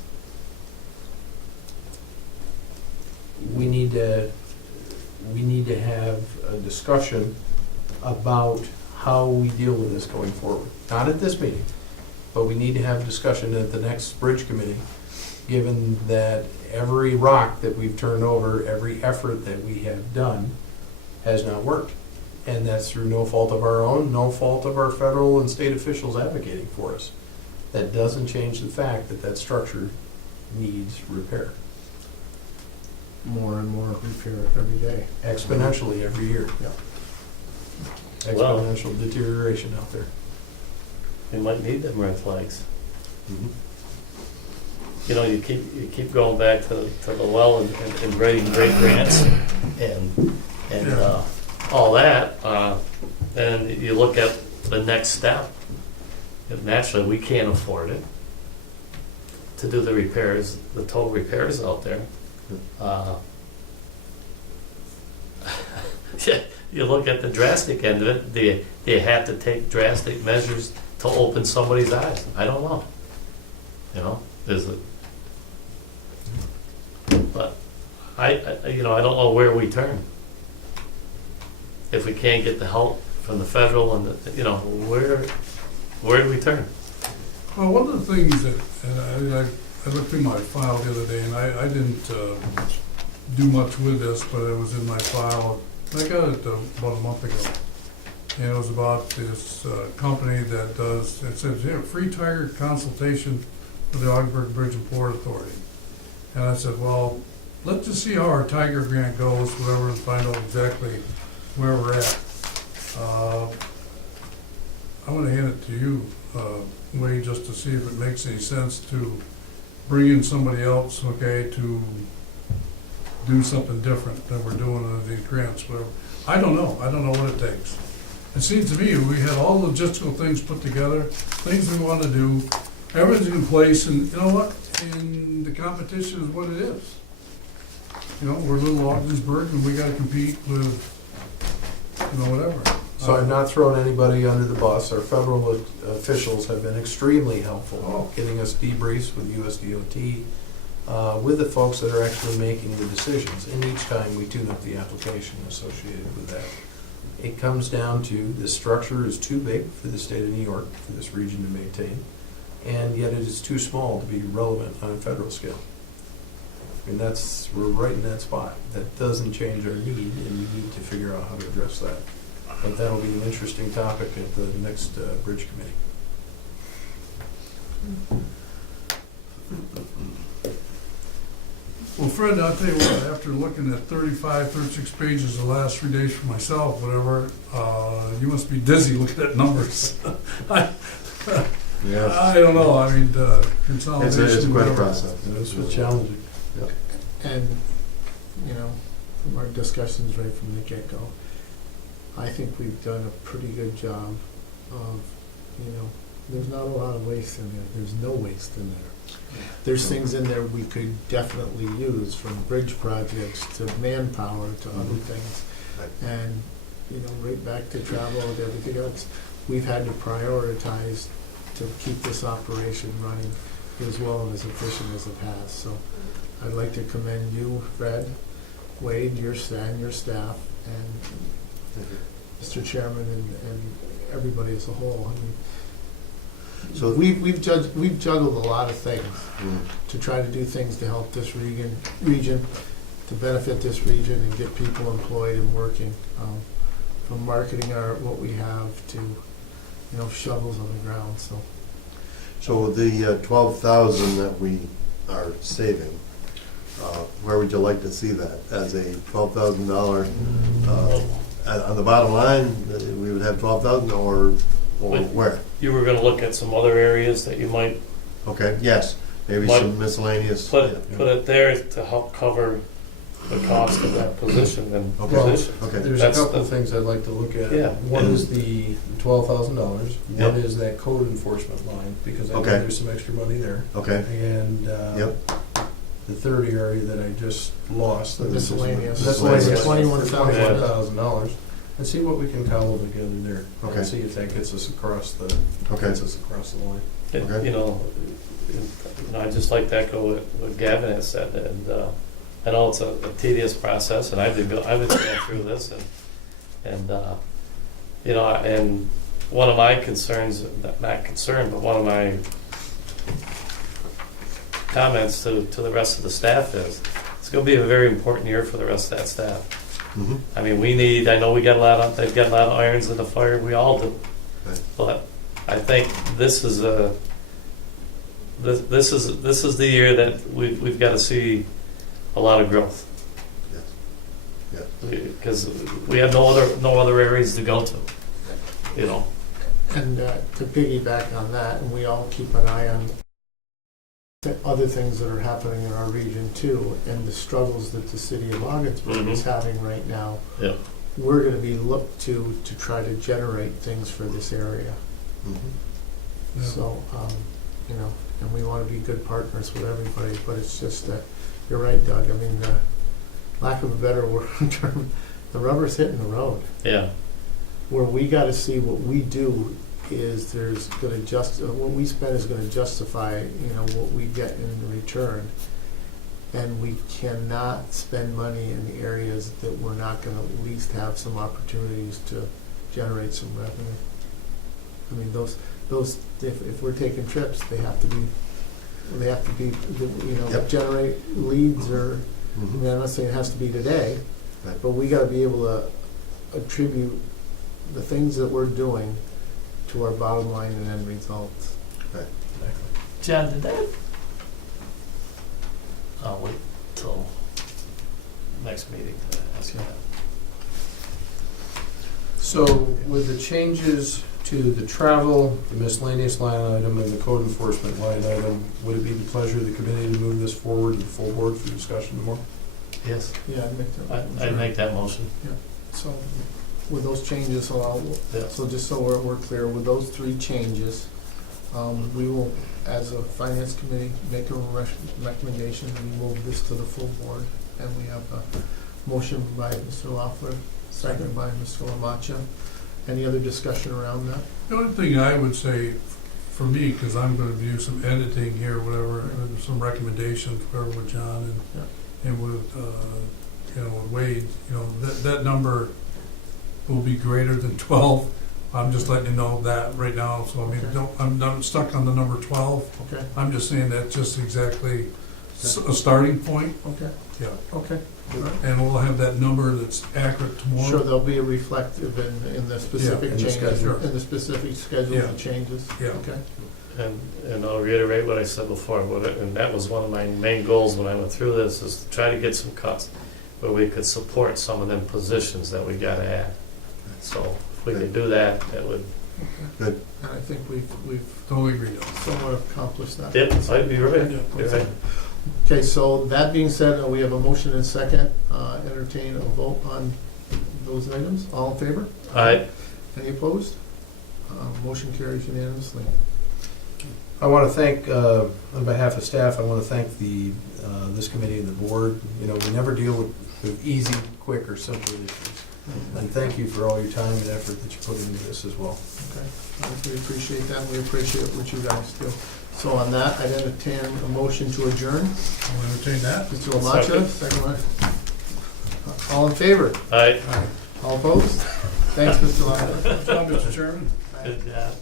We need to have a discussion about how we deal with this going forward. Not at this meeting, but we need to have a discussion at the next bridge committee, given that every rock that we've turned over, every effort that we have done has not worked. And that's through no fault of our own, no fault of our federal and state officials advocating for us. That doesn't change the fact that that structure needs repair. More and more repair every day. Exponentially every year. Yeah. Well- Exponential deterioration out there. We might need them red flags. You know, you keep going back to the well and writing great grants and Yeah. all that, and you look at the next step. And naturally, we can't afford it to do the repairs, the total repairs out there. You look at the drastic end of it. Do you have to take drastic measures to open somebody's eyes? I don't know. You know, is it? But I don't know where we turn. If we can't get the help from the federal and where do we turn? Well, one of the things that, and I looked through my file the other day, and I didn't do much with this, but it was in my file. I got it about a month ago. And it was about this company that does, it says here, free tiger consultation with the Ogdensburg Bridge and Port Authority. And I said, well, let's just see how our tiger grant goes, whatever, and find out exactly where we're at. I'm gonna hand it to you, Wayne, just to see if it makes any sense to bring in somebody else, okay, to do something different than we're doing in these grants, whatever. I don't know what it takes. It seems to me we had all the logistical things put together, things we want to do, everything's in place, and you know what? And the competition is what it is. You know, we're little Ogdensburg, and we gotta compete with, you know, whatever. So I've not thrown anybody under the bus. Our federal officials have been extremely helpful, Oh. getting us debriefs with USDOT, with the folks that are actually making the decisions. And each time we tune up the application associated with that. It comes down to the structure is too big for the state of New York, for this region to maintain, and yet it is too small to be relevant on a federal scale. I mean, we're right in that spot. That doesn't change our need, and we need to figure out how to address that. But that'll be an interesting topic at the next bridge committee. Well, Fred, I'll tell you what, after looking at 36 pages the last 3 days for myself, whatever, you must be dizzy looking at numbers. Yes. I don't know, I mean, consolidation. It's quite a whatever. process. This was challenging. And, you know, from our discussions right from the get-go, I think we've done a pretty good job of, you know, there's not a lot of waste in there. There's no waste in there. There's things in there we could definitely use, from bridge projects to manpower to other things. Right. And, you know, right back to travel and everything else, we've had to prioritize to keep this operation running as well and as efficient as it has. So I'd like to commend you, Fred, Wade, your staff, and Mr. Chairman, and everybody as a whole. I mean, So we've juggled a lot of things Mm. to try to do things to help this region, to benefit this region and get people employed and working. From marketing what we have to, you know, shovels on the ground. So the 12,000 that we are saving, where would you like to see that? As a $12,000, on the bottom line, we would have 12,000, or where? You were gonna look at some other areas that you might Okay, yes, maybe Might some miscellaneous. put it there to help cover the cost of that position and Okay. position. Okay, There's a That's couple the- of things I'd like to look at. Yeah. One is the $12,000. Yep. One is that code enforcement line, because I know Okay. there's some extra money there. okay, And yep, the third area that I just lost. The miscellaneous. Miscellaneous. $21,000. And see what we can cobble together there. Okay. And see if that gets us across the, okay, gets us across the line. Okay. You know, I just like to echo what Gavin has said, and I know it's a tedious process, and I've been going through this, and you know, and one of my concerns, not concern, but one of my comments to the rest of the staff is, it's gonna be a very important year for the rest of that staff. mhm, I mean, I know they've got a lot of irons in the fire, we all do. Right. But I think this is the year that we've got to see a lot of growth. yes, Because we have no other areas to go to, you know. And to piggyback on that, and we all keep an eye on other things that are happening in our region too, and the struggles that the city of Ogdensburg is having right now. Yeah. We're going to be looked to try to generate things for this area. mhm. Yeah. So, you know, and we want to be good partners with everybody, but it's just that, you're right, Doug, I mean, lack of a better word term, the rubber's hitting the road. Yeah. Where we gotta see what we do is what we spend is gonna justify, you know, what we get in return. And we cannot spend money in the areas that we're not gonna at least have some opportunities to generate some revenue. I mean, if we're taking trips, they have to be, you know, Yep. generate leads, or, I Mhm. mean, I'm not saying it has to be today, Right. but we gotta be able to attribute the things that we're doing to our bottom line and end results. John, did that? I'll wait till next meeting to ask you that. So with the changes to the travel, the miscellaneous line item, and the code enforcement line item, would it be the pleasure of the committee to move this forward to the full board for discussion tomorrow? Yes, Yeah, I'd make that. I'd make that motion. So with those changes, Yeah. so just so we're clear, with those three changes, we will, as a finance committee, make a recommendation, and move this to the full board. And we have a motion by Mr. Loeffler, second by Mr. Lamacha. Any other discussion around that? The only thing I would say, for me, because I'm gonna do some editing here, whatever, and some recommendations, whatever, with John and with, you know, with Wade, you know, that number will be greater than 12. I'm just letting you know that right now, so I mean, Okay. I'm not stuck on the number 12. Okay. I'm just saying that just exactly, a starting point, Okay, yeah. okay. All right. And we'll have that number that's accurate tomorrow. Sure, there'll be a reflective in the specific in the changes, schedule. in the specific schedule Yeah. of the changes. Yeah. Okay, And I'll reiterate what I said before, and that was one of my main goals when I went through this, is to try to get some cuts where we could support some of them positions that we gotta add. So if we could do that, that would, Good. and I think we've Totally agreed on. somewhat accomplished that. yep, I'd be right, you're right. Okay, so that being said, we have a motion and second, entertain a vote on those items. All in favor? Any opposed? Motion carries unanimously. I want to thank, on behalf of staff, I want to thank this committee and the board. You know, we never deal with easy, quick, or simple issues. And thank you for all your time and effort that you put into this as well. Okay, we appreciate that, we appreciate what you guys do. So on that, I'd entertain a motion to adjourn. I'll entertain that. Mr. Lamacha, second one. All in favor? Aye. All opposed? Thanks, Mr. Lamacha. Good job, Mr. Chairman. Good job.